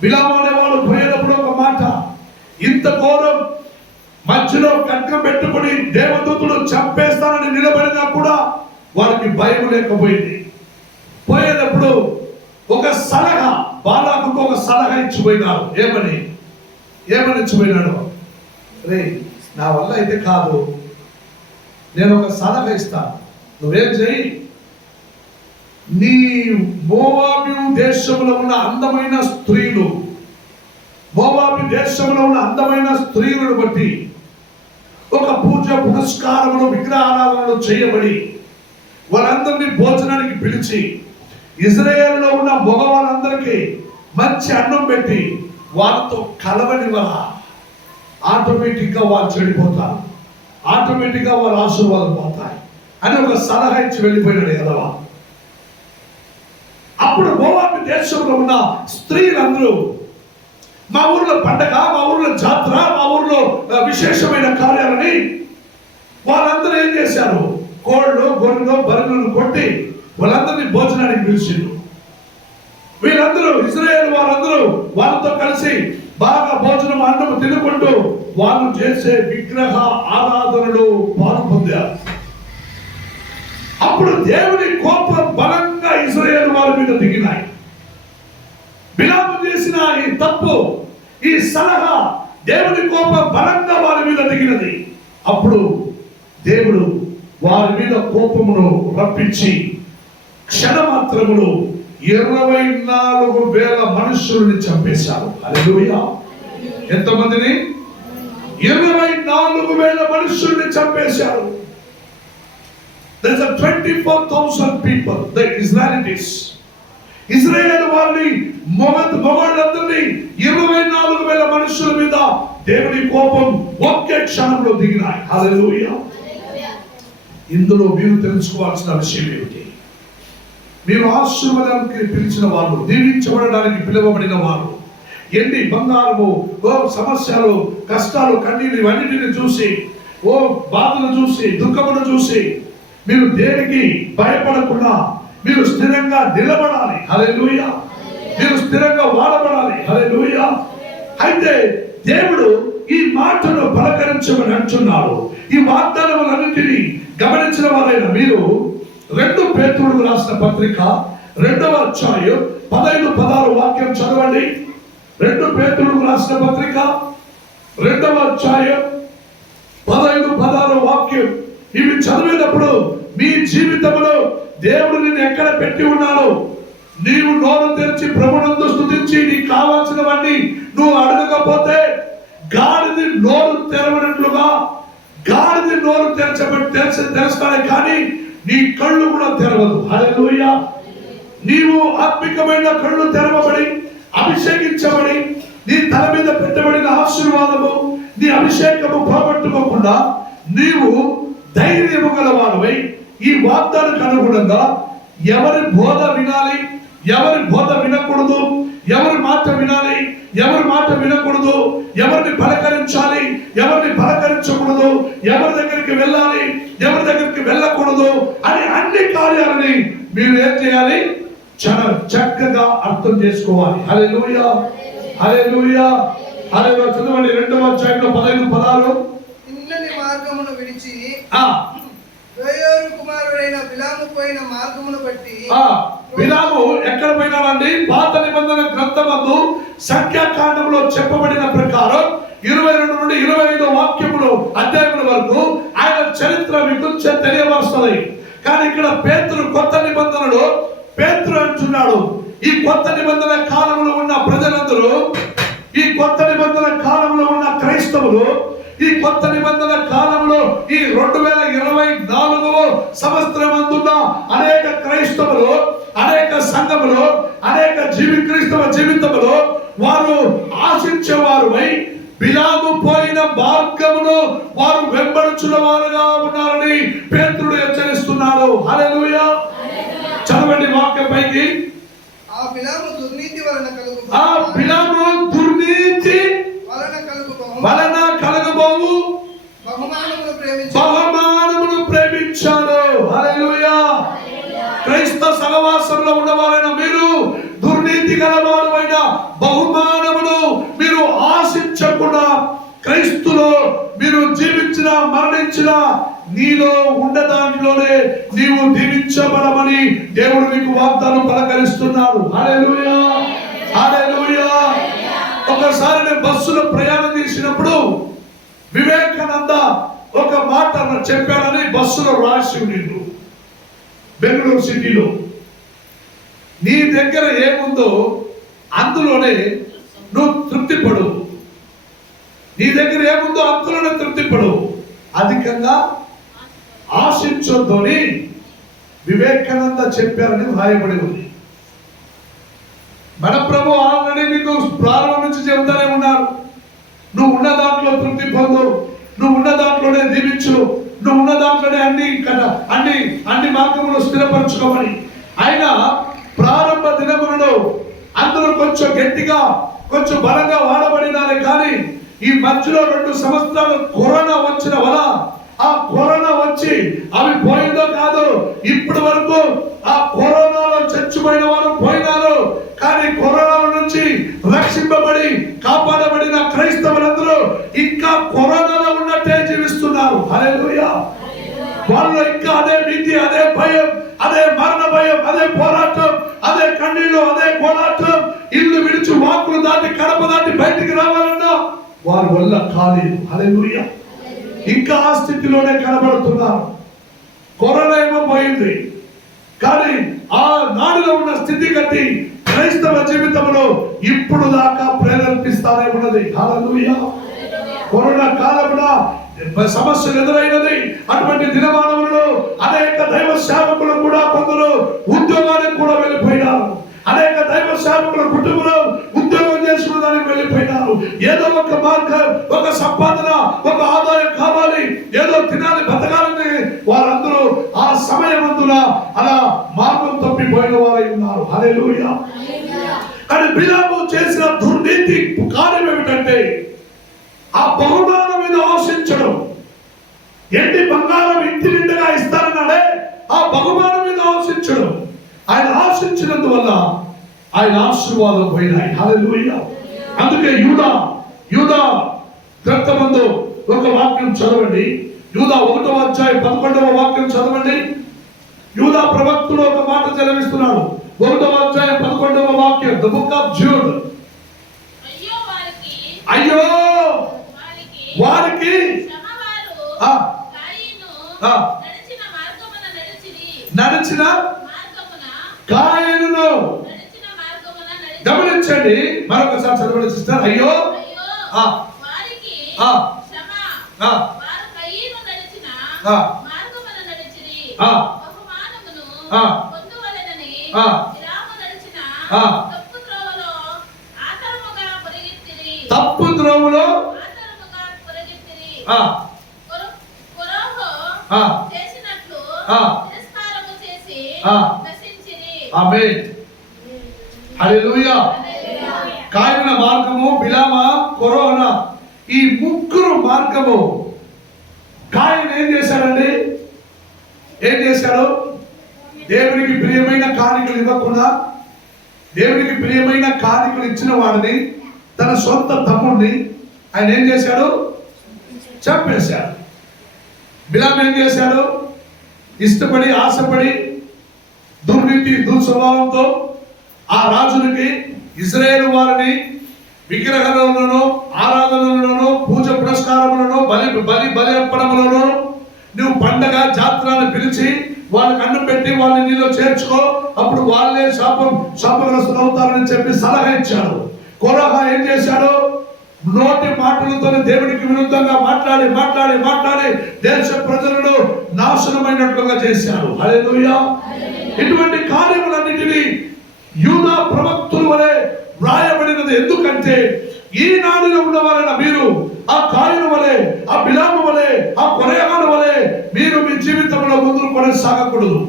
బిలాము అనేవాడు పోయేటప్పుడు ఒక మాట, ఇంత ఘోరం మధ్యలో ఖడ్గం పెట్టుకుని దేవదూతుడు చంపేస్తానని నిలబడినా కూడా వారికి భయం లేకపోయింది. పోయేటప్పుడు ఒక సలహా, బాలాకుకు ఒక సలహా ఇచ్చిపోయినాడు. ఏమని ఇచ్చిపోయినాడు? రే, నా వల్ల అయితే కాదు, నేను ఒక సలహా ఇస్తాను, నువ్వేం చేయి, నీ మోవాబు దేశంలో ఉన్న అందమైన స్త్రీలను బట్టి ఒక పూజ పునస్కారములు విగ్రహారాధనలు చేయబడి వాళ్ళందరినీ భోజనానికి పిలిచి ఇజ్రాయేలులో ఉన్న మగవాళ్ళందరికీ మంచి అన్నం పెట్టి వాళ్ళతో కలవని వల్ల ఆటోమేటిక్గా వాళ్ళు చెడిపోతారు, ఆటోమేటిక్గా వాళ్ళు ఆశీర్వాదం పోతాయి అని ఒక సలహా ఇచ్చి వెళ్ళిపోయినాడు ఎదవా. అప్పుడు మోవాబు దేశంలో ఉన్న స్త్రీలందరూ మా ఊర్లో పండగ, మా ఊర్లో జాతర, మా ఊర్లో విశేషమైన కార్యాలని వాళ్ళందరూ ఏం చేశారు? కోళ్ళు, గొర్రెలు, బర్రెలను కొట్టి వాళ్ళందరినీ భోజనానికి పిలిచిండు. వీళ్ళందరూ ఇశ్రాయేలు వాళ్ళందరూ వాళ్ళతో కలిసి బాగా భోజనం, అన్నం తినుకుంటూ వాళ్ళు చేసే విగ్రహ ఆరాధనలు పాలు పొందారు. అప్పుడు దేవుని కోపం బలంగా ఇశ్రాయేలు వారి మీద దిగినాయి. బిలాము చేసిన ఈ తప్పు, ఈ సలహా, దేవుని కోపం బలంగా వారి మీద దిగినది. అప్పుడు దేవుడు వారి మీద కోపమును రప్పించి క్షణమాత్రములో 24,000 మనుషుల్ని చంపేశారు. హల్లెలూయా. ఎంతమందిని? 24,000 మనుషుల్ని చంపేశారు. There is 24,000 people, the Israelites. Israel వారిని మొగళ్ళందరినీ 24,000 మనుషుల మీద దేవుని కోపం ఒకే క్షణంలో దిగినాయి. హల్లెలూయా. ఇందులో మీరు తెలుసుకోవాల్సిన విషయం ఏమిటి? మీరు ఆశీర్వాదానికి పిలిచిన వాళ్ళు, దీవించబడడానికి పిలువబడిన వాళ్ళు, ఎన్ని బంగారము, ఓ సమస్యలు, కష్టాలు, కన్నీళ్ళు ఇవన్నిటిని చూసి, ఓ బాధను చూసి, దుఃఖమును చూసి మీరు దేనికి భయపడకుండా మీరు స్థిరంగా నిలబడాలి. హల్లెలూయా. మీరు స్థిరంగా వాడబడాలి. హల్లెలూయా. అయితే దేవుడు ఈ మాటను పలకరించమని అంటున్నాడు. ఈ వాగ్దానములన్నింటినీ గమనించిన వారైన మీరు 2 పేతురుకు రాసిన పత్రిక 2వ అధ్యాయం 15-16 వాక్యం చదవండి. 2 పేతురుకు రాసిన పత్రిక 2వ అధ్యాయం 15-16 వాక్యం. ఇవి చదివేటప్పుడు మీ జీవితంలో దేవుడు నిన్ను ఎక్కడ పెట్టి ఉన్నాడు, నీవు నోరు తెరిచి ప్రభువును స్తుతించి నీకు కావాల్సినవన్నీ నువ్వు అడగకపోతే గాడిద నోరు తెరవనట్లుగా, గాడిద నోరు తెరస్తాడే కానీ నీ కళ్ళు కూడా తెరవదు. హల్లెలూయా. నీవు ఆత్మికమైన కళ్ళు తెరవబడి అభిషేకించబడి నీ తల మీద పెట్టబడిన ఆశీర్వాదము, నీ అభిషేకము పోగొట్టుకోకుండా నీవు ధైర్యము గలవాడవై ఈ వాగ్దానానికి అనుగుణంగా ఎవరి బోధ వినాలి, ఎవరి బోధ వినకూడదు, ఎవరి మాట వినాలి, ఎవరి మాట వినకూడదు, ఎవరిని పలకరించాలి, ఎవరిని పలకరించకూడదు, ఎవరి దగ్గరికి వెళ్ళాలి, ఎవరి దగ్గరికి వెళ్ళకూడదు అని అన్ని కార్యాలని మీరు ఏం చేయాలి, చాలా చక్కగా అర్థం చేసుకోవాలి. హల్లెలూయా. హల్లెలూయా. హల్లెలూయా. చదవండి 2వ అధ్యాయంలో 15-16. ఇన్నని మార్గమును విడిచి బెయోరు కుమారుడైన బిలాము పోయిన మార్గమును బట్టి. బిలాము ఎక్కడ పోయినాడండి? పాత నిబంధన గ్రంథమందు సంఖ్యాకాండంలో చెప్పబడిన ప్రకారం 22 నుండి 25 వాక్యములు అధ్యాయముల వరకు ఆయన చరిత్ర మీకు తెలియవరుస్తుంది. కానీ ఇక్కడ పేతురు కొత్త నిబంధనలో పేతురు అంటున్నాడు, ఈ కొత్త నిబంధన కాలంలో ఉన్న ప్రజలందరూ, ఈ కొత్త నిబంధన కాలంలో ఉన్న క్రైస్తవులు, ఈ కొత్త నిబంధన కాలంలో ఈ 2024వ సంవత్సరమందున్న అనేక క్రైస్తవులు, అనేక సంఘములు, అనేక క్రైస్తవ జీవితములు వారు ఆశించేవారువై బిలాము పోయిన మార్గమును వారు వెంబడించిన వారుగా ఉన్నారని పేతురుడు హెచ్చరిస్తున్నాడు. హల్లెలూయా. చదవండి వాక్యం పైకి. ఆ బిలాము దుర్నీతి వలన కలుగు బహుమానమును ప్రేమించాడు. హల్లెలూయా. క్రైస్తవ సహవాసంలో ఉన్నవారైన మీరు దుర్నీతి గలవారైన బహుమానమును మీరు ఆశించకుండా క్రైస్తులో మీరు జీవించిన మరణించిన నీలో ఉన్న దాంట్లోనే నీవు దీవించబడమని దేవుడు మీకు వాగ్దానం పలకరిస్తున్నాడు. హల్లెలూయా. హల్లెలూయా. ఒకసారి నేను బస్సులో ప్రయాణం చేసినప్పుడు వివేకానంద ఒక మాట చెప్పాడని బస్సులో రాసి నిన్ను బెంగళూరు సిటీలో, నీ దగ్గర ఏముందో అందులోనే నువ్వు తృప్తిపడు, నీ దగ్గర ఏముందో అందులోనే తృప్తిపడు, అధికంగా ఆశించొద్దు అని వివేకానంద చెప్పారని వ్రాయబడి ఉంది. మన ప్రభు ఆల్రెడీ మీకు ప్రారంభం నుంచి చెబుతానే ఉన్నారు, నువ్వు ఉన్న దాంట్లో తృప్తి పొందు, నువ్వు ఉన్న దాంట్లోనే దీవించు, నువ్వు ఉన్న దాంట్లోనే అన్ని మార్గములు స్థిరపరచుకోమని. ఆయన ప్రారంభ దినములలో అందరూ కొంచెం గట్టిగా కొంచెం బలంగా వాడబడినారే కానీ ఈ మధ్యలో 2 సంవత్సరాలు కరోనా వచ్చిన వల్ల ఆ కరోనా వచ్చి అవి పోయిందో కాదు, ఇప్పటి వరకు ఆ కరోనాలో చచ్చిపోయిన వారు పోయినారు. కానీ కరోనా నుంచి రక్షింపబడి కాపాడబడిన క్రైస్తవులందరూ ఇంకా కరోనాలో ఉన్నట్టే జీవిస్తున్నారు. హల్లెలూయా. వాళ్ళు ఇంకా అదే భీతి, అదే భయం, అదే మరణ భయం, అదే పోరాటం, అదే కన్నీళ్ళు, అదే పోరాటం. ఇల్లు విడిచి వాకులు దాటి కడప దాటి బయటికి రావాలన్నా వారి వల్ల కాలేదు. హల్లెలూయా. ఇంకా ఆ స్థితిలోనే కనబడుతున్నారు. కరోనా ఏమో పోయింది కానీ ఆ నాడులో ఉన్న స్థితిగతి క్రైస్తవ జీవితంలో ఇప్పుడు దాకా ప్రేరేపిస్తానే ఉన్నది. హల్లెలూయా. కరోనా కాలమున సమస్యలు ఎదురైనది. అటువంటి దినమానములలో అనేక దైవ సేవకులు కూడా కొందరు ఉద్యోగానికి కూడా వెళ్ళిపోయినారు. అనేక దైవ సేవకుల కుటుంబంలో ఉద్యోగం చేసుకున్నదానికి వెళ్ళిపోయినారు. ఏదో ఒక మార్గం, ఒక సంపాదన, ఒక ఆదాయం కావాలి, ఏదో తినాలి, బతకాలని వారందరూ ఆ సమయమందున అలా మార్గం తప్పిపోయిన హల్లెలూయా. కానీ బిలాము చేసిన దుర్నీతి కార్యం ఏమిటంటే ఆ బహుమానం మీద ఆశించడం. ఎండి బంగారం ఇంటి నిండుగా ఇస్తారన్నాడే, ఆ బహుమానం మీద ఆశించడం. ఆయన ఆశించినందువల్ల ఆయన ఆశీర్వాదం పోయినాయి. హల్లెలూయా. అందుకే యూదా గ్రంథమందు ఒక వాక్యం చదవండి. యూదా 1వ అధ్యాయం 11వ వాక్యం చదవండి. యూదా ప్రవక్తుడు ఒక మాట చదివిస్తున్నాడు. 1వ అధ్యాయం 11వ వాక్యం, ద బుక్ ఆఫ్ జూడ్. అయ్యో వారికి నడిచిన కాయను. గమనించండి, మరొకసారి చదవండి సిస్టర్. అయ్యో తప్పు త్రోవలో ఆమేన్. హల్లెలూయా. కాయిన మార్గము, బిలామ, కొరోన, ఈ ముగ్గురు మార్గము. కాయిన్ ఏం చేశాడండి? ఏం చేశాడు? దేవునికి ప్రియమైన కానుకలు ఇవ్వకుండా, దేవునికి ప్రియమైన కానుకలు ఇచ్చిన వాడిని, తన సొంత తమ్ముడిని ఆయన ఏం చేశాడు? చంపేశాడు. బిలాం ఏం చేశాడు? ఇష్టపడి, ఆశపడి, దుర్నీతి, దుస్వభావంతో ఆ రాజునికి, ఇశ్రాయేలు వారిని విగ్రహాలలోనూ, ఆరాధనలోనూ, పూజ పురస్కారములను, బలి అర్పణములను, నువ్వు పండగ జాతరను పిలిచి వాళ్ళకి అన్నం పెట్టి వాళ్ళని నీలో చేర్చుకో, అప్పుడు వాళ్ళే శాపగ్రస్తులు అవుతారని చెప్పి సలహా ఇచ్చాడు. కొరహ ఏం చేశాడు? నోటి మాటలతో దేవుడికి విరుద్ధంగా మాట్లాడి దేశ ప్రజలను నాశనమైనట్లుగా చేశాడు. హల్లెలూయా. ఇటువంటి కార్యములన్నిటినీ యూదా ప్రవక్తుల వలె వ్రాయబడినది. ఎందుకంటే ఈనాడులో ఉన్నవారైన మీరు ఆ కాయిను వలె, ఆ బిలాము వలె, ఆ కొరేహాను వలె మీరు మీ జీవితంలో ముందుకు కొనసాగకూడదు.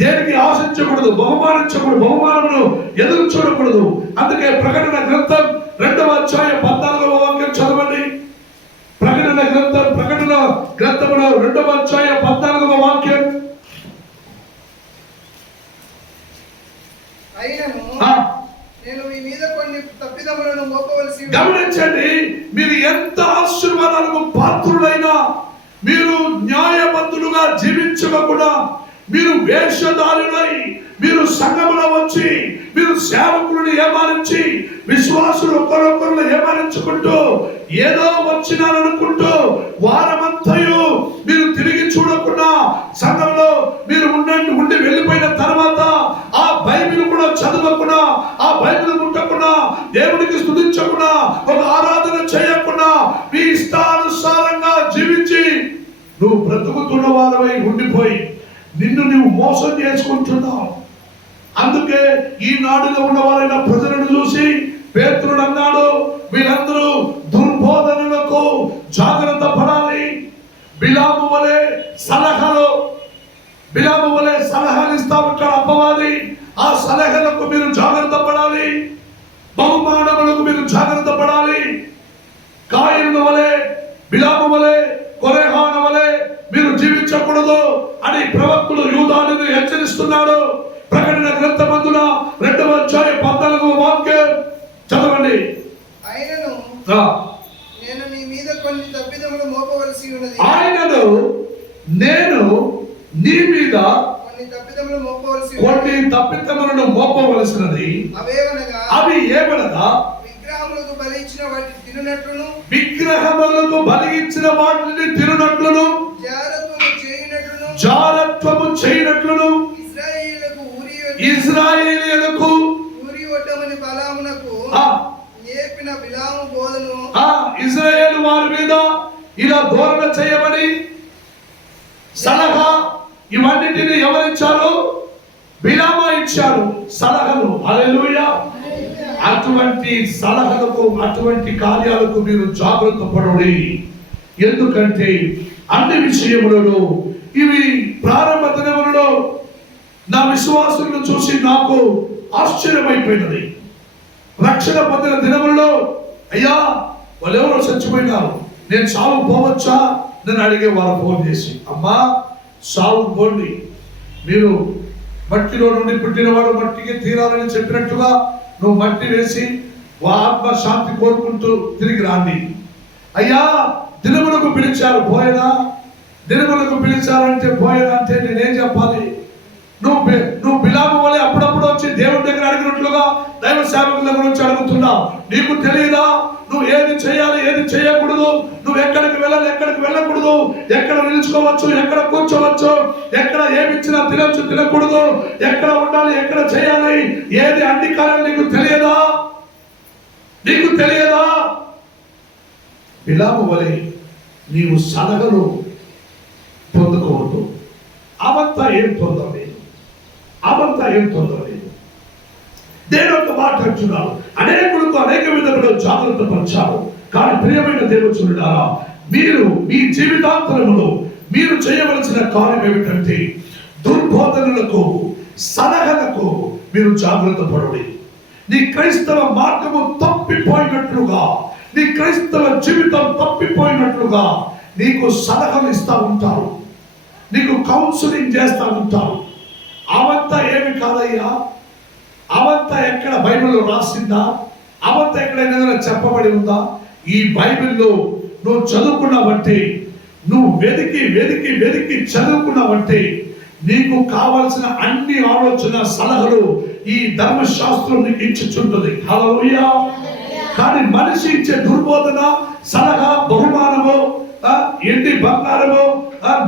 దేనికి ఆశించకూడదు, బహుమానమును ఎదురు చూడకూడదు. అందుకే ప్రకటన గ్రంథం 2వ అధ్యాయం 14వ వాక్యం చదవండి. ప్రకటన గ్రంథములో 2వ అధ్యాయం 14వ వాక్యం. నేను మీ మీద కొన్ని తప్పిదములను మోపవలసి. గమనించండి, మీరు ఎంత ఆశీర్వాదాలకు పాత్రులైనా, మీరు న్యాయవంతులుగా జీవించకుండా, మీరు వేషధారులై, మీరు సంఘములో వచ్చి, మీరు సేవకులను ఏమారించి, విశ్వాసులు ఒకరొకరు ఏమారించుకుంటూ, ఏదో వచ్చినారనుకుంటూ వారమంతయు మీరు తిరిగి చూడకుండా, సంఘంలో మీరు ఉండి వెళ్ళిపోయిన తర్వాత ఆ బైబిల్ కూడా చదవకుండా, ఆ బైబిల్ ముట్టకుండా, దేవుడికి స్తుతించకుండా, ఒక ఆరాధన చేయకుండా, మీ ఇష్టానుసారంగా జీవించి నువ్వు బ్రతుకుతున్న వారమై ఉండిపోయి నిన్ను నువ్వు మోసం చేసుకుంటున్నావు. అందుకే ఈ నాడులో ఉన్నవారైన ప్రజలను చూసి పేతురుడు అన్నాడు, వీళ్ళందరూ దుర్బోధనలకు జాగ్రత్త పడాలి. బిలాము వలె సలహాలు ఇస్తా ఉంటాడు అపవాది. ఆ సలహాలకు మీరు జాగ్రత్త పడాలి. బహుమానములకు మీరు జాగ్రత్త పడాలి. కాయిను వలె, బిలాము వలె, కొరేహాన వలె మీరు జీవించకూడదు అని ప్రవక్తుడు యూదాను హెచ్చరిస్తున్నాడు. ప్రకటన గ్రంథమందున 2వ అధ్యాయం 14వ వాక్యం చదవండి. ఆయనను నేను నీ మీద కొన్ని తప్పిదములు మోపవలసి ఉన్నది. ఆయనను నేను నీ మీద కొన్ని తప్పిదములను మోపవలసినది. అవి ఏమనగా విగ్రహములకు బలిచ్చిన వాటిని తినునట్లును, జారత్వము చేయనట్లును, ఇశ్రాయేలీయులకు ఊరి ఒట్టమని బలామునకు నేర్పిన బిలాము బోధను, ఇశ్రాయేలు వారి మీద ఇలా ధోరణ చేయమని సలహా, ఇవన్నిటిని ఎవరిచ్చారు? బిలాము ఇచ్చారు సలహాలు. హల్లెలూయా. అటువంటి సలహాలకు, అటువంటి కార్యాలకు మీరు జాగ్రత్త పడండి. ఎందుకంటే అన్ని విషయములలో ఇవి ప్రారంభ దినములలో నా విశ్వాసులను చూసి నాకు ఆశ్చర్యమైపోయినది. రక్షణ పొందిన దినములలో అయ్యా వాళ్ళెవరో చచ్చిపోయినారు, నేను సాగు పోవచ్చా నన్ను అడిగే వారు ఫోన్ చేసి, అమ్మా సాగు పోండి, మీరు మట్టిలో నుండి పుట్టినవాడు మట్టికి తీరాలని చెప్పినట్టుగా నువ్వు మట్టి వేసి ఆత్మ శాంతి కోరుకుంటూ తిరిగి రాండి. అయ్యా దినములకు పిలిచారు పోయేనా, దినములకు పిలిచారంటే పోయేనా అంటే నేనేం చెప్పాలి? నువ్వు బిలాము వలె అప్పుడప్పుడు వచ్చి దేవుడి దగ్గర అడిగినట్లుగా దైవ సేవకుల దగ్గర వచ్చి అడుగుతున్నావు. నీకు తెలియదా నువ్వు ఏది చేయాలి, ఏది చేయకూడదు, నువ్వు ఎక్కడికి వెళ్ళాలి, ఎక్కడికి వెళ్ళకూడదు, ఎక్కడ నిలుచుకోవచ్చు, ఎక్కడ కూర్చోవచ్చు, ఎక్కడ ఏమి ఇచ్చినా తినొచ్చు, తినకూడదు, ఎక్కడ ఉండాలి, ఎక్కడ చేయాలి, ఏది అన్ని కాలం నీకు తెలియదా? నీకు తెలియదా? బిలాము వలె నీవు సలహలు పొందుకోవద్దు. అవంతా ఏం పొందలేదు, అవంతా ఏం పొందలేదు. దేవుడు ఒక మాట అంటున్నాడు, అనేకులకు అనేక విధంగా జాగ్రత్త పరచారు. కానీ ప్రియమైన దేవుడులారా, మీరు మీ జీవితాంతరములో మీరు చేయవలసిన కార్యం ఏమిటంటే దుర్బోధనలకు, సలహలకు మీరు జాగ్రత్త పడండి. నీ క్రైస్తవ మార్గము తప్పిపోయినట్లుగా, నీ క్రైస్తవ జీవితం తప్పిపోయినట్లుగా నీకు సలహాలు ఇస్తా ఉంటారు, నీకు కౌన్సిలింగ్ చేస్తా ఉంటారు. అవంతా ఏమి కాదయ్యా, అవంతా ఎక్కడ బైబిల్లో రాసిందా, అవంతా ఎక్కడైనా చెప్పబడి ఉందా? ఈ బైబిల్లో నువ్వు చదువుకున్నావంటే, నువ్వు వెతికి వెతికి వెతికి చదువుకున్నావంటే నీకు కావలసిన అన్ని ఆలోచన సలహాలు ఈ ధర్మశాస్త్రం నీకు ఇచ్చుచుంటుంది. హల్లెలూయా. కానీ మనిషి ఇచ్చే దుర్బోధన, సలహా, బహుమానము, ఎండి బంగారము,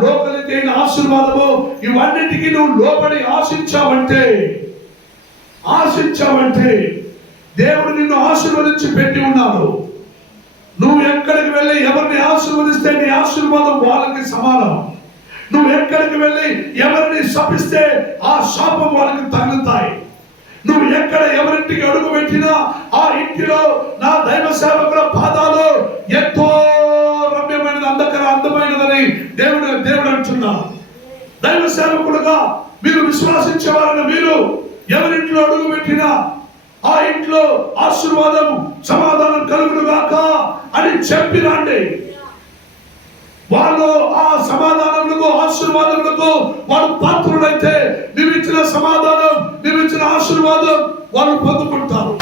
లోకలికైన ఆశీర్వాదము, ఇవన్నిటికీ నువ్వు లోబడి ఆశించావంటే దేవుడు నిన్ను ఆశీర్వదించి పెట్టి ఉన్నాడు. నువ్వు ఎక్కడికి వెళ్ళి ఎవరిని ఆశీర్వదిస్తే నీ ఆశీర్వాదం వాళ్ళకి సమానం. నువ్వు ఎక్కడికి వెళ్ళి ఎవరిని శపిస్తే ఆ శాపం వాళ్ళకి తగులుతాయి. నువ్వు ఎక్కడ ఎవరింటికి అడుగు పెట్టినా ఆ ఇంటిలో నా దైవ సేవకుల పాదాలు ఎంతో రమ్యమైనది, అందమైనదని దేవుడు అంటున్నాడు. దైవ సేవకులుగా మీరు విశ్వాసించేవారని మీరు ఎవరింట్లో అడుగు పెట్టినా ఆ ఇంట్లో ఆశీర్వాదం, సమాధానం కలుగును గాక అని చెప్పి రండి. వాళ్ళు ఆ సమాధానములకు, ఆశీర్వాదములకు వాళ్ళు పాత్రులైతే నువ్వు ఇచ్చిన సమాధానం, నువ్వు ఇచ్చిన ఆశీర్వాదం వాళ్ళు పొందుకుంటారు.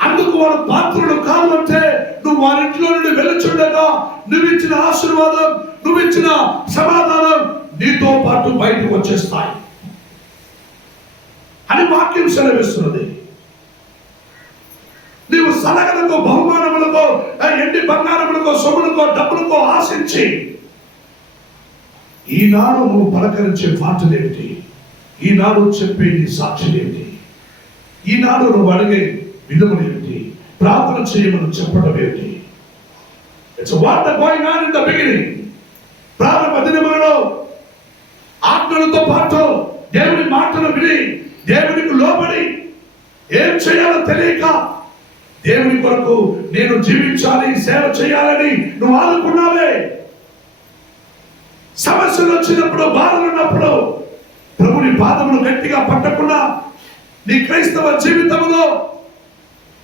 అందుకు వాళ్ళు పాత్రులు కావాలంటే నువ్వు వారింట్లో నుండి వెళ్ళుచుండగా నువ్వు ఇచ్చిన ఆశీర్వాదం, నువ్వు ఇచ్చిన సమాధానం నీతో పాటు బయటకు వచ్చేస్తాయి అని వాక్యం సెలవిస్తున్నది. నీవు సలహలకు, బహుమానములకు, ఎండి బంగారములకు, సొమ్ములకో, డబ్బులకో ఆశించి ఈనాడు నువ్వు పలకరించే మాటలేమిటి? ఈనాడు చెప్పే నీ సాక్ష్యమేమిటి? ఈనాడు నువ్వు అడిగే విధములేమిటి? ప్రార్థన చేయమని చెప్పడం ఏమిటి? It's what going on in the beginning. ప్రారంభ దినములలో ఆజ్ఞలతో పాటు దేవుని మాటలు విని దేవునికి లోబడి ఏం చేయాలో తెలియక దేవుని కొరకు నేను జీవించాలి, సేవ చేయాలని నువ్వు ఆదుకున్నావే. సమస్యలు వచ్చినప్పుడు, బాధలు ఉన్నప్పుడు ప్రభుని పాదములు గట్టిగా పట్టకుండా నీ క్రైస్తవ జీవితంలో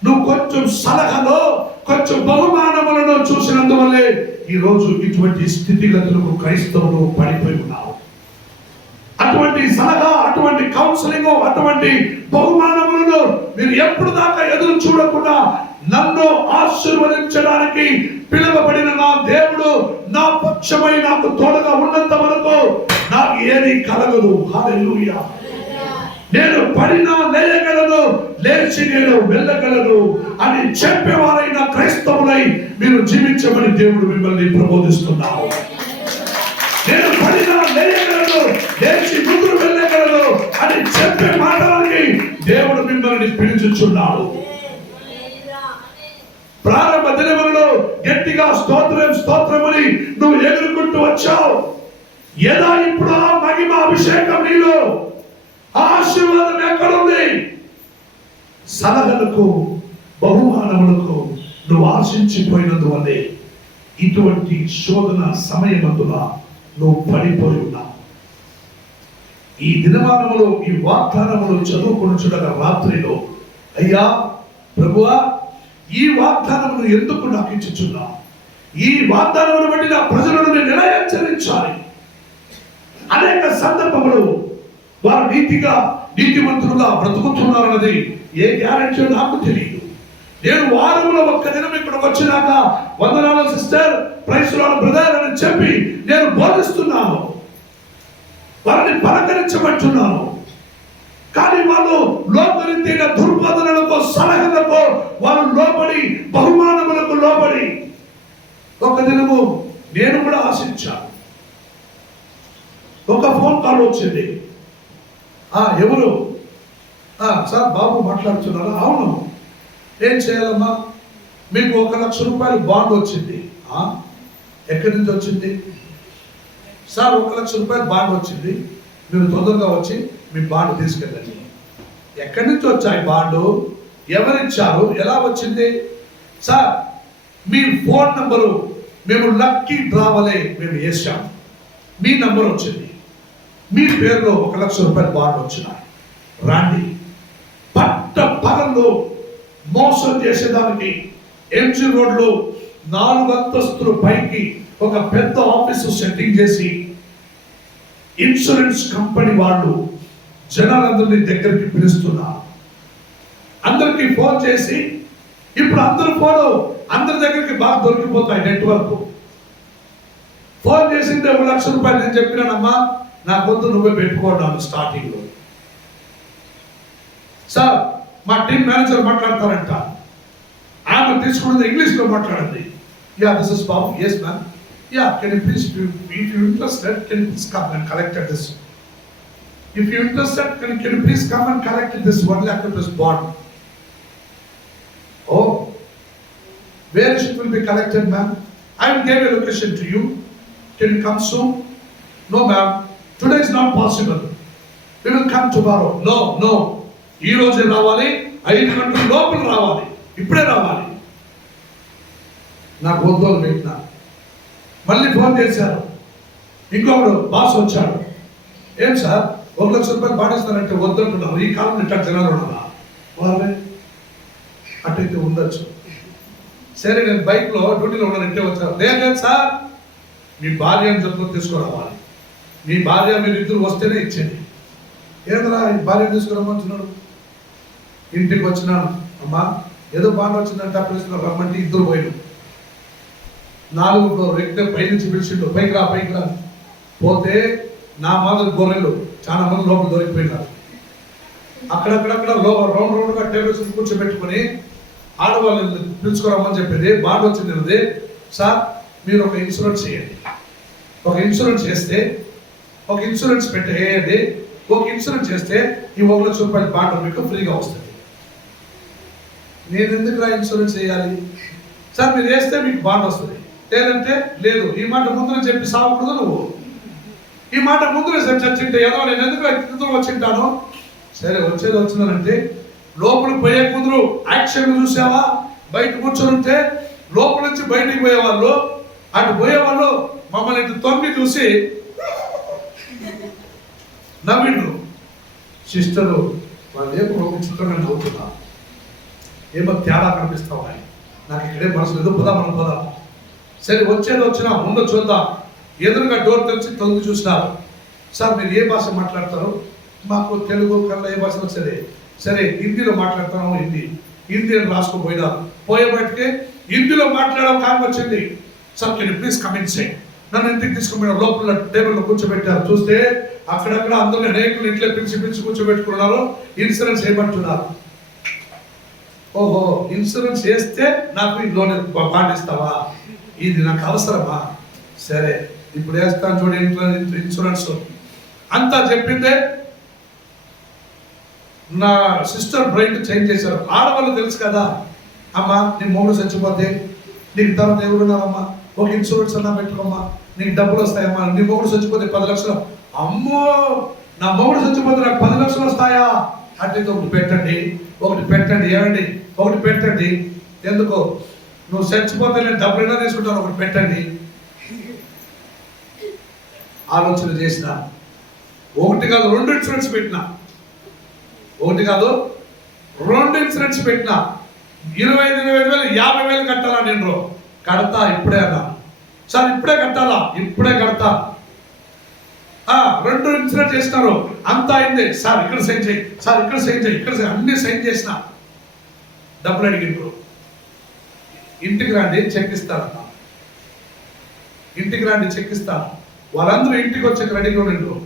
నువ్వు కొంచెం సలహాలో, కొంచెం బహుమానములను చూసినందువల్లే ఈరోజు ఇటువంటి స్థితిగతులకు క్రైస్తవులు పడిపోయి ఉన్నావు. అటువంటి సలహా, అటువంటి కౌన్సిలింగ్, అటువంటి బహుమానములను మీరు ఎప్పుడు దాకా ఎదురు చూడకుండా నన్ను ఆశీర్వదించడానికి పిలువబడిన నా దేవుడు నా పక్షమై నాకు తోడుగా ఉన్నంత వరకు నాకు ఏది కలగదు. హల్లెలూయా. నేను పడినా లేయగలను, లేచి నేను వెళ్ళగలను అని చెప్పేవారైన క్రైస్తవులై మీరు జీవించమని దేవుడు మిమ్మల్ని ప్రబోధిస్తున్నాడు. నేను పడినా లేయగలను, లేచి ముందుకు వెళ్ళగలను అని చెప్పే మాటలకి దేవుడు మిమ్మల్ని పిలుచుచున్నాడు. ప్రారంభ దినములలో గట్టిగా స్తోత్రం స్తోత్రమని నువ్వు ఎగురుకుంటూ వచ్చావు. ఎలా ఇప్పుడు ఆ మహిమ అభిషేకం నీలో, ఆశీర్వాదం ఎక్కడుంది? సలహలకు, బహుమానములకు నువ్వు ఆశించిపోయినందువల్లే ఇటువంటి శోధన సమయమందున నువ్వు పడిపోయి ఉన్నావు. ఈ దినమానములో ఈ వాగ్దానములు చదువుకొనుచుండగా రాత్రిలో, అయ్యా ప్రభువా, ఈ వాగ్దానమును ఎందుకు నాకు ఇచ్చుచున్నావు? ఈ వాగ్దానమును బట్టి నా ప్రజలను నేను ఎలా హెచ్చరించాలి? అనేక సందర్భములు వారు నీతిమంతులుగా బ్రతుకుతున్నారన్నది ఏ గ్యారెంటీ నాకు తెలియదు. నేను వారంలో ఒక్క దినం ఇక్కడ వచ్చినాక వందనాలు సిస్టర్, ప్రైజ్ లార్డ్ బ్రదర్ అని చెప్పి నేను బోధిస్తున్నాను, వారిని పలకరించబడుతున్నాను. కానీ వాళ్ళు లోకరీతైన దుర్బోధనలకు, సలహాలకు వారు లోబడి, బహుమానములకు లోబడి ఒక దినము నేను కూడా ఆశించాను. ఒక ఫోన్ కాల్ వచ్చింది. ఎవరు? సార్ బాబు మాట్లాడుతున్నారా? అవును. ఏం చేయాలమ్మా? మీకు 1,00,000 రూపాయలు బాండ్ వచ్చింది. ఎక్కడి నుంచి వచ్చింది? సార్ 1,00,000 రూపాయలు బాండ్ వచ్చింది, మీరు తొందరగా వచ్చి మీ బాండ్ తీసుకెళ్ళండి. ఎక్కడి నుంచి వచ్చాయి బాండు? ఎవరిచ్చారు? ఎలా వచ్చింది? సార్ మీ ఫోన్ నంబరు మేము లక్కీ డ్రా వలె మేము వేసాం, మీ నంబర్ వచ్చింది, మీ పేరులో 1,00,000 రూపాయలు బాండ్ వచ్చినాయి, రాండి. పట్ట పగల్లో మోసం చేసేదానికి ఎంజీ రోడ్లో 4 అంతస్తుల పైకి ఒక పెద్ద ఆఫీసు సెట్టింగ్ చేసి ఇన్సూరెన్స్ కంపెనీ వాళ్ళు జనాలందరినీ దగ్గరికి పిలుస్తున్నారు. అందరికి ఫోన్ చేసి, ఇప్పుడు అందరి దగ్గరికి బాగా దొరికిపోతాయి నెట్వర్క్. ఫోన్ చేసిందే 1,00,000 రూపాయలు నేను చెప్పినానమ్మా, నా పొద్దు నువ్వే పెట్టుకోవడాను స్టార్టింగ్ లో. సార్ మా టీం మేనేజర్ మాట్లాడతారంట, ఆమె తీసుకున్నది ఇంగ్లీష్ లో మాట్లాడండి. Yeah this is Babu. yes ma'am. yeah, can you please, if you interested, can you please come and collect this? If you interested, can you please come and collect this 1,00,000 rupees bond? Oh, where it will be collected, ma'am? I will give a location to you. Can you come soon? No ma'am, today is not possible. We will come tomorrow. No, ఈ రోజే రావాలి, 5 గంటల లోపల రావాలి, ఇప్పుడే రావాలి. నాకు వద్దోలు పెట్టిన. మళ్ళీ ఫోన్ చేశారు, ఇంకొకడు బాస్ వచ్చాడు. ఏం సార్ 1,00,000 రూపాయలు పాటిస్తానంటే వద్దంటున్నారు, ఈ కాలంలో ఇట్లా జనాలు ఉన్నారా? వాళ్ళే అటైతే ఉండొచ్చు. సరే నేను బైక్లో డ్యూటీలో ఉన్నానంటే వచ్చారు. లేదు సార్, మీ భార్యను జరుగుతుంది తీసుకురావాలి, మీ భార్య మీరు ఇద్దరు వస్తేనే ఇచ్చేది. ఏదరా ఈ భార్య తీసుకురమ్మంటున్నాడు? ఇంటికి వచ్చినాను, అమ్మా ఏదో బాగా వచ్చిందంటే అప్పుడు రమ్మంటే ఇద్దరు పోయినాం. 4వ ఫ్లోర్ ఎక్కితే పైనుంచి పిలిచిండు, పైకి రా. పోతే నా మాదిరి గొర్రెలు చాలా మంది లోపల దొరికిపోయినారు. అక్కడక్కడక్కడ రౌండ్గా టేబుల్స్ కూర్చోబెట్టుకుని ఆడవాళ్ళు పిలుచుకోరమ్మని చెప్పింది. బాగా వచ్చింది. సార్ మీరు ఒక ఇన్సూరెన్స్ చేయండి, ఒక ఇన్సూరెన్స్ చేస్తే, ఒక ఇన్సూరెన్స్ వేయండి, ఒక ఇన్సూరెన్స్ చేస్తే ఈ 1,00,000 రూపాయలు బాండ్ మీకు ఫ్రీగా వస్తుంది. నేను ఎందుకు ఇన్సూరెన్స్ చేయాలి? సార్ మీరు వేస్తే మీకు బాండ్ వస్తుంది, లేదంటే లేదు. ఈ మాట ముందునే చెప్పి సాగకూడదు నువ్వు. ఈ మాట ముందునే చచ్చింటే ఏదో నేను ఎందుకు వచ్చింటాను. సరే వచ్చేది వచ్చిందనంటే లోపలికి పోయే ముందు యాక్షన్ చూసావా? బయట కూర్చొని ఉంటే లోపల నుంచి బయటికి పోయేవాళ్ళు, అటు పోయేవాళ్ళు మమ్మల్ని ఇటు తొంగి చూసి నవ్విండ్రు. సిస్టరు వాళ్ళు ఏమో చిత్రంగా నవ్వుతున్నా, ఏమో తేడా కనిపిస్తావా? నాకు ఇక్కడే మనసు లేదు, మనం పోదాం. సరే వచ్చేది వచ్చినా ముందు చూద్దాం. ఎదురుగా డోర్ తెరిచి తొంగి చూసినారు. సార్ మీరు ఏ భాష మాట్లాడతారు? మాకు తెలుగు, కన్నడ ఏ భాష వచ్చేది. సరే హిందీలో మాట్లాడతాను. హిందీలో రాసుకోపోయినా పోయేబట్టికి హిందీలో మాట్లాడడం కారణం వచ్చింది. Sir can you please come in side. నన్ను ఇంటికి తీసుకుపోయిన లోపల టేబుల్లో కూర్చోబెట్టారు. చూస్తే అక్కడక్కడ అందరినీ అనేకులు ఇంట్లో పిలిచి కూర్చోబెట్టుకున్నారు. ఇన్సూరెన్స్ ఏమంటున్నారు? ఓహో, ఇన్సూరెన్స్ వేస్తే నాకు ఈ లోన్ పాటిస్తావా? ఇది నాకు అవసరమా? సరే ఇప్పుడు వేస్తాను చూడు ఇన్సూరెన్స్ అంతా చెప్పిందే. నా సిస్టర్ బ్రైట్ చేంజ్ చేశారు. ఆడవాళ్ళు తెలుసు కదా, అమ్మా నీ మొగుడు చచ్చిపోతే నీకు తర్వాత ఎవరున్నారమ్మా, ఒక ఇన్సూరెన్స్ అన్నా పెట్టుకోమ్మా, నీకు డబ్బులు వస్తాయమ్మా. నీ మొగుడు చచ్చిపోతే 10 లక్షలు. అమ్మో, నా మొగుడు చచ్చిపోతే నాకు 10 లక్షలు వస్తాయా? అంటే ఒకటి పెట్టండి ఏమండి, ఒకటి పెట్టండి. ఎందుకు? నువ్వు చచ్చిపోతే నేను డబ్బులైనా తీసుకుంటాను, ఒకటి పెట్టండి. ఆలోచన చేసిన ఒకటి కాదు 2 ఇన్సూరెన్స్ పెట్టినా, ఒకటి కాదు 2 ఇన్సూరెన్స్ పెట్టినా. 25,000 50,000 కట్టాలా నేను? కడతా ఇప్పుడే అన్నా. సార్ ఇప్పుడే కట్టాలా? ఇప్పుడే కడతా. 2 ఇన్సూరెన్స్ చేసినారు, అంతా అయింది. సార్ ఇక్కడ సైన్ చేయి, సార్ ఇక్కడ సైన్ చేయి, ఇక్కడ అన్ని సైన్ చేసిన. డబ్బులు అడిగిండ్రు. ఇంటికి రండి చెక్ ఇస్తారన్న, ఇంటికి రండి చెక్ ఇస్తాను. వాళ్ళందరూ ఇంటికి వచ్చి రెడీగా ఉండిండ్రు.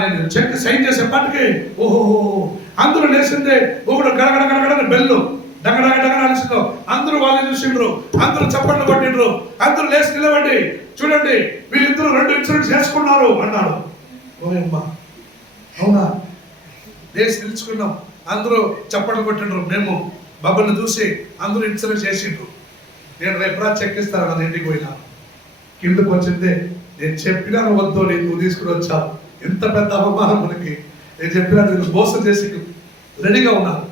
నేను చెక్ సైన్ చేసే పాటికి ఓహో అందరూ లేచిందే. ఒకడు గడగడ గడగడ బెల్లు డగడగ డగడ అలిసిందో. అందరూ వాళ్ళే చూసిండ్రు, అందరూ చప్పట్లు కొట్టిండ్రు. అందరూ లేచి నిలబడి చూడండి వీళ్ళిద్దరూ 2 ఇన్సూరెన్స్ చేసుకున్నారు అన్నాడు. ఓయమ్మా అవునా? లేచి నిలుచుకున్నాం, అందరూ చప్పట్లు కొట్టిండ్రు. మేము బాబుని చూసి అందరూ ఇన్సూరెన్స్ చేసిండ్రు. నేను రేపు చెక్ ఇస్తాను కదా. ఇంటికి పోయినా కిందకు వచ్చిందే. నేను చెప్పినాను వద్దు, నువ్వు తీసుకుని వచ్చావు. ఎంత పెద్ద అవమానం మనకి. నేను చెప్పినా నేను మోసం చేసి రెడీగా ఉన్నాను.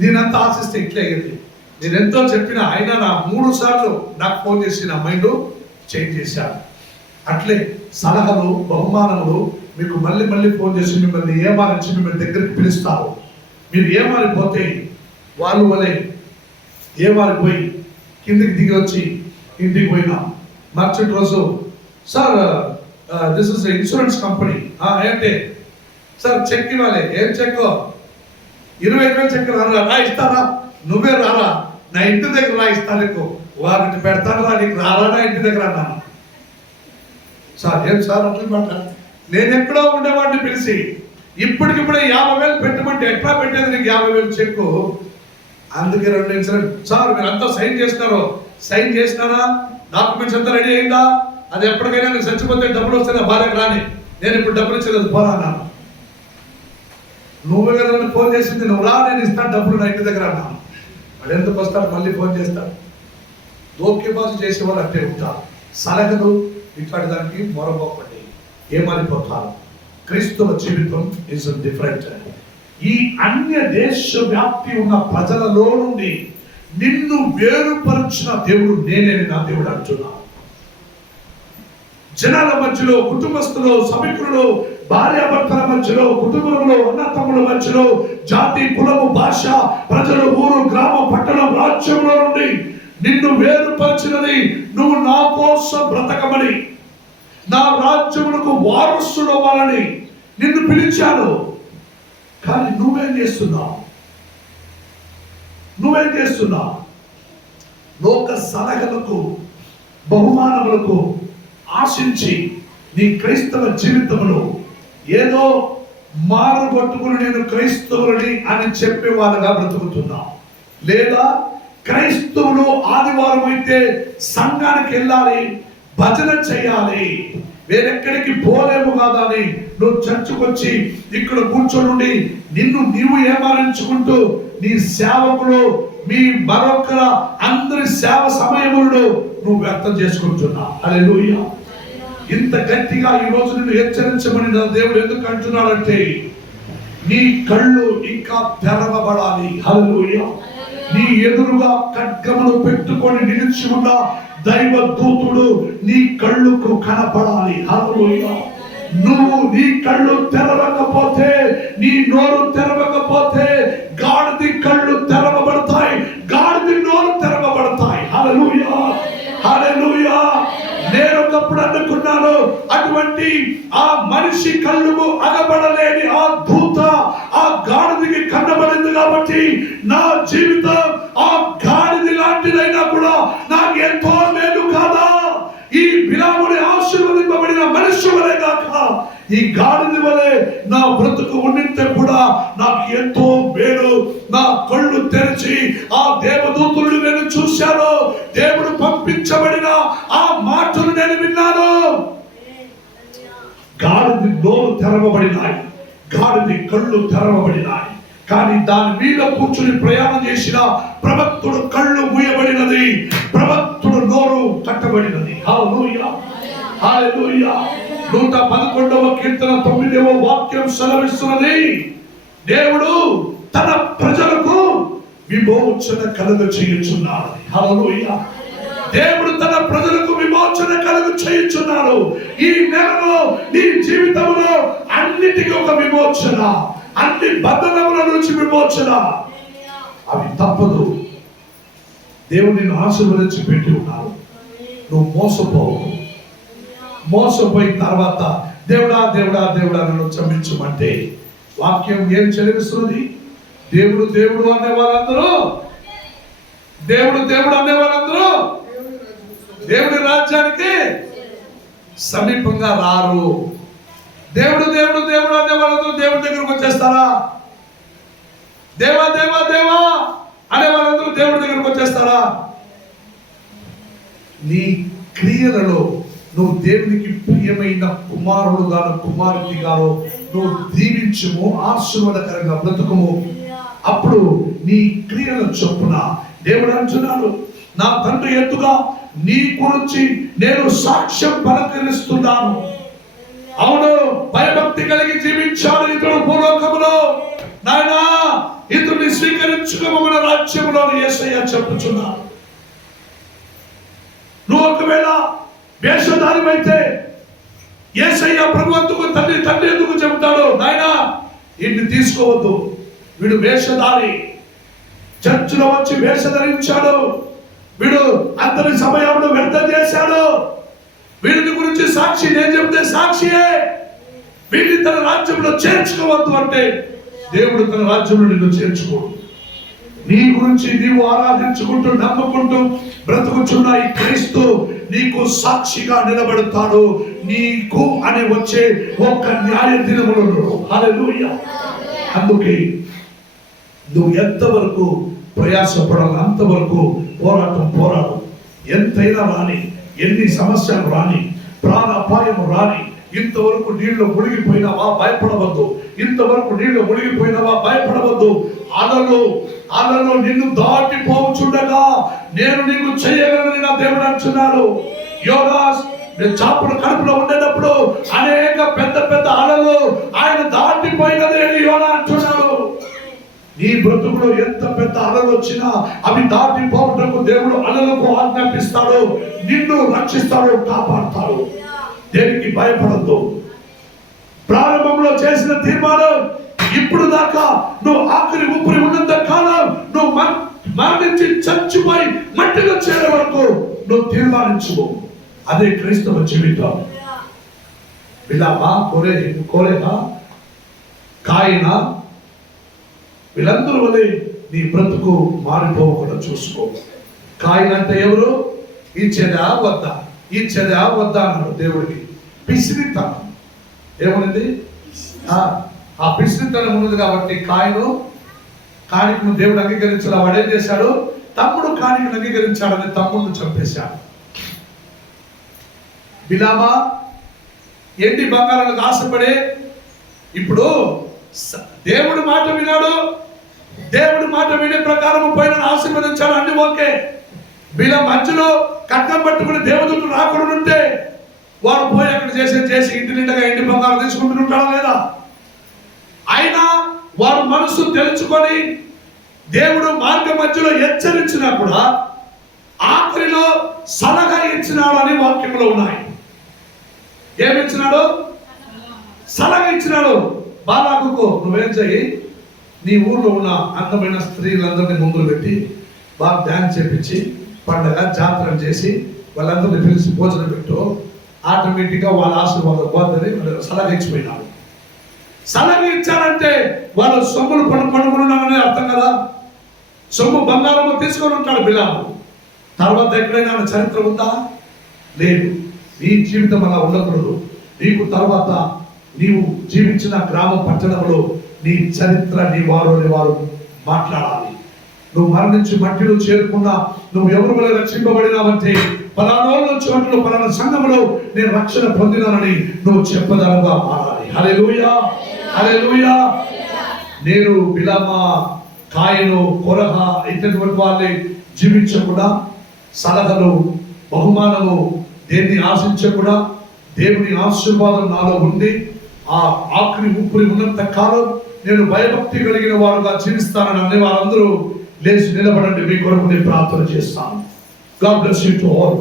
నేనంత ఆశిస్తే ఇట్లే అయ్యింది. నేను ఎంతో చెప్పినా అయినా నా 3 సార్లు నాకు ఫోన్ చేసి నా మైండ్ చేంజ్ చేశాను. అట్లే సలహాలు బహుమానములు మీకు మళ్ళీ మళ్ళీ ఫోన్ చేసి మిమ్మల్ని ఏమారించి మిమ్మల్ని దగ్గరికి పిలుస్తారు. మీరు ఏమారిపోతే వాళ్ళు వలె ఏమారిపోయి కిందికి దిగి వచ్చి ఇంటికి పోయినా మరుసటి రోజు sir this is insurance company ఏంటి సార్ చెక్ ఇవ్వాలి. ఏం చెక్? 25,000 చెక్ రా ఇస్తారా? నువ్వే రారా, నా ఇంటి దగ్గర రా ఇస్తాను, నీకు వారికి పెడతాను రా, నీకు రారా నా ఇంటి దగ్గర అన్నాను. సార్ ఏం సార్ అట్లా మాట? నేను ఎక్కడో ఉండేవాడిని పిలిచి ఇప్పటికిప్పుడే 50,000 పెట్టమంటే ఎట్లా పెట్టేది నీకు 50,000 చెక్కు? అందుకే 2 ఇన్సూరెన్స్. సార్ మీరు అంతా సైన్ చేసినారు, సైన్ చేసినారా? డాక్యుమెంట్స్ అంతా రెడీ అయిందా? అది ఎప్పటికైనా నేను చచ్చిపోతే డబ్బులు వస్తే నా భార్యకు రాని, నేను ఇప్పుడు డబ్బులు ఇచ్చేది పోరా అన్నాను. నువ్వు కదా ఫోన్ చేసింది, నువ్వు రా నేను ఇస్తాను డబ్బులు నా ఇంటి దగ్గర అన్నాను. వాడు ఎందుకు వస్తాడు? మళ్ళీ ఫోన్ చేస్తాడు. దోక్యబాజు చేసేవాళ్ళు అంటే ఉంటారు. సలహలు ఇట్లాంటి దానికి మొరబోకండి, ఏమారిపోతారు. క్రైస్తవ జీవితం ఇస్ డిఫరెంట్. ఈ అన్య దేశ వ్యాప్తి ఉన్న ప్రజలలో నుండి నిన్ను వేరుపరిచిన దేవుడు నేనే నా దేవుడు అంటున్నా. జనాల మధ్యలో, కుటుంబస్తులు, సభికులు, భార్యాభర్తల మధ్యలో, కుటుంబంలో, అన్నతమ్ముల మధ్యలో, జాతి, కులము, భాష, ప్రజలు, ఊరు, గ్రామం, పట్టణం, రాజ్యంలో నుండి నిన్ను వేరుపరిచినది నువ్వు నా కోసం బ్రతకమని, నా రాజ్యమునకు వారసుడు అవ్వాలని నిన్ను పిలిచాను. కానీ నువ్వేం చేస్తున్నావు? నువ్వేం చేస్తున్నావు? లోక సలహలకు బహుమానములకు ఆశించి నీ క్రైస్తవ జీవితంలో ఏదో మారుగొట్టుకుని నేను క్రైస్తవులని అని చెప్పే వాళ్ళగా బ్రతుకుతున్నావు. లేదా క్రైస్తవులు ఆదివారం అయితే సంఘానికి వెళ్ళాలి, భజన చేయాలి, వేరెక్కడికి పోలేము కాదా అని నువ్వు చర్చకొచ్చి ఇక్కడ కూర్చొని నిన్ను నీవు ఏమారించుకుంటూ నీ సేవకులు మీ మరొక అందరి సేవ సమయములను నువ్వు వ్యర్థం చేసుకుంటున్నావు. హల్లెలూయా. ఇంత గట్టిగా ఈ రోజు నిన్ను హెచ్చరించమని నా దేవుడు ఎందుకు అంటున్నాడంటే నీ కళ్ళు ఇంకా తెరవబడాలి. హల్లెలూయా. నీ ఎదురుగా ఖడ్గమును పెట్టుకొని నిలిచి ఉన్న దైవ దూతుడు నీ కళ్ళుకు కనపడాలి. హల్లెలూయా. నువ్వు నీ కళ్ళు తెరవకపోతే, నీ నోరు తెరవకపోతే గాడిద కళ్ళు తెరవబడతాయి, గాడిద నోరు తెరవబడతాయి. హల్లెలూయా, హల్లెలూయా. నేను ఒకప్పుడు అనుకున్నాను అటువంటి ఆ మనిషి కళ్ళు అగబడలేని ఆ దూత ఆ గాడిదకి కన్నబడింది కాబట్టి నా జీవితం ఆ గాడిద లాంటిదైనా కూడా నాకు ఎంతో మేలు కాదా? ఈ బిలాముని ఆశీర్వదింపబడిన మనిషి వలె కాక ఈ గాడిద వలె నా బ్రతుకు ఉండింటే కూడా నాకు ఎంతో మేలు. నా కళ్ళు తెరిచి ఆ దేవదూతులను నేను చూశాను, దేవుడు పంపించబడిన ఆ మాటలు నేను విన్నాను. గాడిద నోరు తెరవబడినాయి, గాడిద కళ్ళు తెరవబడినాయి. కానీ దాని మీద కూర్చుని ప్రయాణం చేసిన ప్రవక్తుడు కళ్ళు మూయబడినది, ప్రవక్తుడు నోరు కట్టబడినది. హల్లెలూయా, హల్లెలూయా. 111వ కీర్తన 9వ వాక్యం సెలవిస్తున్నది, దేవుడు తన ప్రజలకు విమోచన కలుగ చేయుచున్నాడు. హల్లెలూయా. దేవుడు తన ప్రజలకు విమోచన కలుగ చేయుచున్నాడు. ఈ నెలలో నీ జీవితంలో అన్నిటికీ ఒక విమోచన, అన్ని బంధనముల నుంచి విమోచన. అవి తప్పదు. దేవుడు నిన్ను ఆశీర్వదించి పెట్టి ఉన్నారు. నువ్వు మోసపోయిన తర్వాత దేవుడా దేవుడా దేవుడా నన్ను క్షమించమంటే వాక్యం ఏం చెల్లిస్తున్నది? దేవుడు దేవుడు అనే వాళ్ళందరూ దేవుడి రాజ్యానికి సమీపంగా రారు. దేవుడు దేవుడు దేవుడు అనే వాళ్ళందరూ దేవుడి దగ్గరకు వచ్చేస్తారా? దేవా దేవా దేవా అనే వాళ్ళందరూ దేవుడి దగ్గరకు వచ్చేస్తారా? నీ క్రియలలో నువ్వు దేవునికి ప్రియమైన కుమారుడు గాను కుమారుడి గాను నువ్వు దీవించుము, ఆశీర్వాదకరంగా బ్రతుకుము. అప్పుడు నీ క్రియల చొప్పున దేవుడు అంటున్నాడు, నా తండ్రి ఎత్తుగా నీ గురించి నేను సాక్ష్యం పలకరిస్తున్నాను. అవును, భయభక్తి కలిగి జీవించాడు ఇతడు భూలోకములో. నాయనా, ఇతరుని స్వీకరించుకోమన్న రాజ్యములో యేసయ్య చెప్పుచున్నాడు. నువ్వు ఒకవేళ వేషధారివైతే యేసయ్య ప్రభువుకు తండ్రి ఎందుకు చెబుతాడు, నాయనా వీడిని తీసుకోవద్దు, వీడు వేషధారి, చర్చిలో వచ్చి వేష ధరించాడు, వీడు అందరి సమయంలో వ్యర్థం చేశాడు, వీడిని గురించి సాక్షి నేను చెబితే సాక్షియే, వీడిని తన రాజ్యంలో చేర్చుకోవద్దు అంటే దేవుడు తన రాజ్యంలో నిన్ను చేర్చుకోడు. నీ గురించి నీవు ఆరాధించుకుంటూ నమ్ముకుంటూ బ్రతుకుచున్న ఈ క్రీస్తు నీకు సాక్షిగా నిలబడతాడు. నీకు అని వచ్చే ఒక్క న్యాయ దినములో. హల్లెలూయా. అందుకే నువ్వు ఎంతవరకు ప్రయాసపడాలి అంతవరకు పోరాడు. ఎంతైనా రాని, ఎన్ని సమస్యలు రాని, ప్రాణ అపాయం రాని, ఇంతవరకు నీళ్ళు మునిగిపోయినావా భయపడవద్దు. ఇంతవరకు నీళ్ళు మునిగిపోయినావా భయపడవద్దు. అలలో నిన్ను దాటిపోచుండగా నేను నీకు చేయగలను నా దేవుడు అంటున్నాడు. యోనాస్ చాపల కడుపులో ఉండేటప్పుడు అనేక పెద్ద పెద్ద అలలు ఆయన దాటిపోయినది అని యోనా అంటున్నాడు. నీ బ్రతుకులో ఎంత పెద్ద అలలు వచ్చినా అవి దాటిపోవటకు దేవుడు అలలకు ఆజ్ఞాపిస్తాడు, నిన్ను రక్షిస్తాడు, కాపాడుతాడు. దేనికి భయపడద్దు. ప్రారంభంలో చేసిన తీర్మానం ఇప్పుడు దాకా నువ్వు ఆఖరి ఊపిరి ఉన్నంత కాలం నువ్వు మరణించి చచ్చిపోయి మట్టిలో చేరే వరకు నువ్వు తీర్మానించు. అదే క్రైస్తవ జీవితం. బిలామా, కోరేనా, కాయినా వీళ్ళందరూ వలె నీ బ్రతుకు మారిపోకుండా చూసుకో. కాయిన అంటే ఎవరు? ఇచ్చేదా వద్దా అన్నాడు దేవుడికి. పిసిరితనం ఏమున్నది? ఆ పిసిరితనం ఉన్నది కాబట్టి కానికను దేవుడు అంగీకరించాడు. వాడు ఏం చేశాడు? తమ్ముడు కానికను అంగీకరించాడని తమ్ముడిని చంపేశాడు. బిలామా ఎండి బంగారాలకు ఆశపడే ఇప్పుడు దేవుడి మాట వినాడు. దేవుడి మాట వినే ప్రకారం పోయిన ఆశీర్వదించాడు, అన్ని ఓకే. వీళ్ళ మధ్యలో కట్నం పట్టుకుని దేవదూతలు రాకుండా ఉంటే వాడు పోయి అక్కడ చేసి ఇంటి నిండగా ఎండి బంగారం తీసుకుంటుంటాడా లేదా? అయినా వాడు మనసు తెలుసుకొని దేవుడు మార్గ మధ్యలో హెచ్చరించినా కూడా ఆఖరిలో సలహా ఇచ్చినాడు అని వాక్యంలో ఉన్నాయి. ఏమిచ్చినాడు? సలహా ఇచ్చినాడు. బాలాకుకు నువ్వేం చెయ్యి, నీ ఊర్లో ఉన్న అందమైన స్త్రీలందరినీ ముందు పెట్టి బాగా డ్యాన్స్ చేపించి పండగ జాతర చేసి వాళ్ళందరినీ పిలిచి భోజనం పెట్టు, ఆటోమేటిక్గా వాళ్ళ ఆశీర్వాదం పోతుందని సలహా ఇచ్చిపోయినాడు. సలహా ఇచ్చారంటే వాళ్ళు సొమ్ములు పడుకున్నామని అర్థం కదా. సొమ్ము బంగారము తీసుకొని ఉంటాడు బిలాము. తర్వాత ఎక్కడైనా చరిత్ర ఉందా? లేదు. నీ జీవితం అలా ఉండకూడదు. నీకు తర్వాత నీవు జీవించిన గ్రామ పట్టణంలో నీ చరిత్ర నీ వారు మాట్లాడాలి. నువ్వు మరణించి మట్టిలో చేరుకున్నా నువ్వు ఎవరి వల్ల రక్షింపబడినావంటే పలానా చోట్ల పలానా సంఘంలో నేను రక్షణ పొందినానని నువ్వు చెప్పదనంగా మారాలి. హల్లెలూయా, హల్లెలూయా. నేను బిలామా, కాయను, కొరహ ఇటువంటి వాళ్ళని జీవించకుండా సలహాలు బహుమానము దేన్ని ఆశించకుండా దేవుని ఆశీర్వాదం నాలో ఉండి ఆ ఆఖరి ఊపిరి ఉన్నంత కాలం నేను భయభక్తి కలిగిన వారుగా జీవిస్తానని అనే వారందరూ లేచి నిలబడండి. మీ కొరకు నేను ప్రార్థన చేస్తాను. God bless you to all.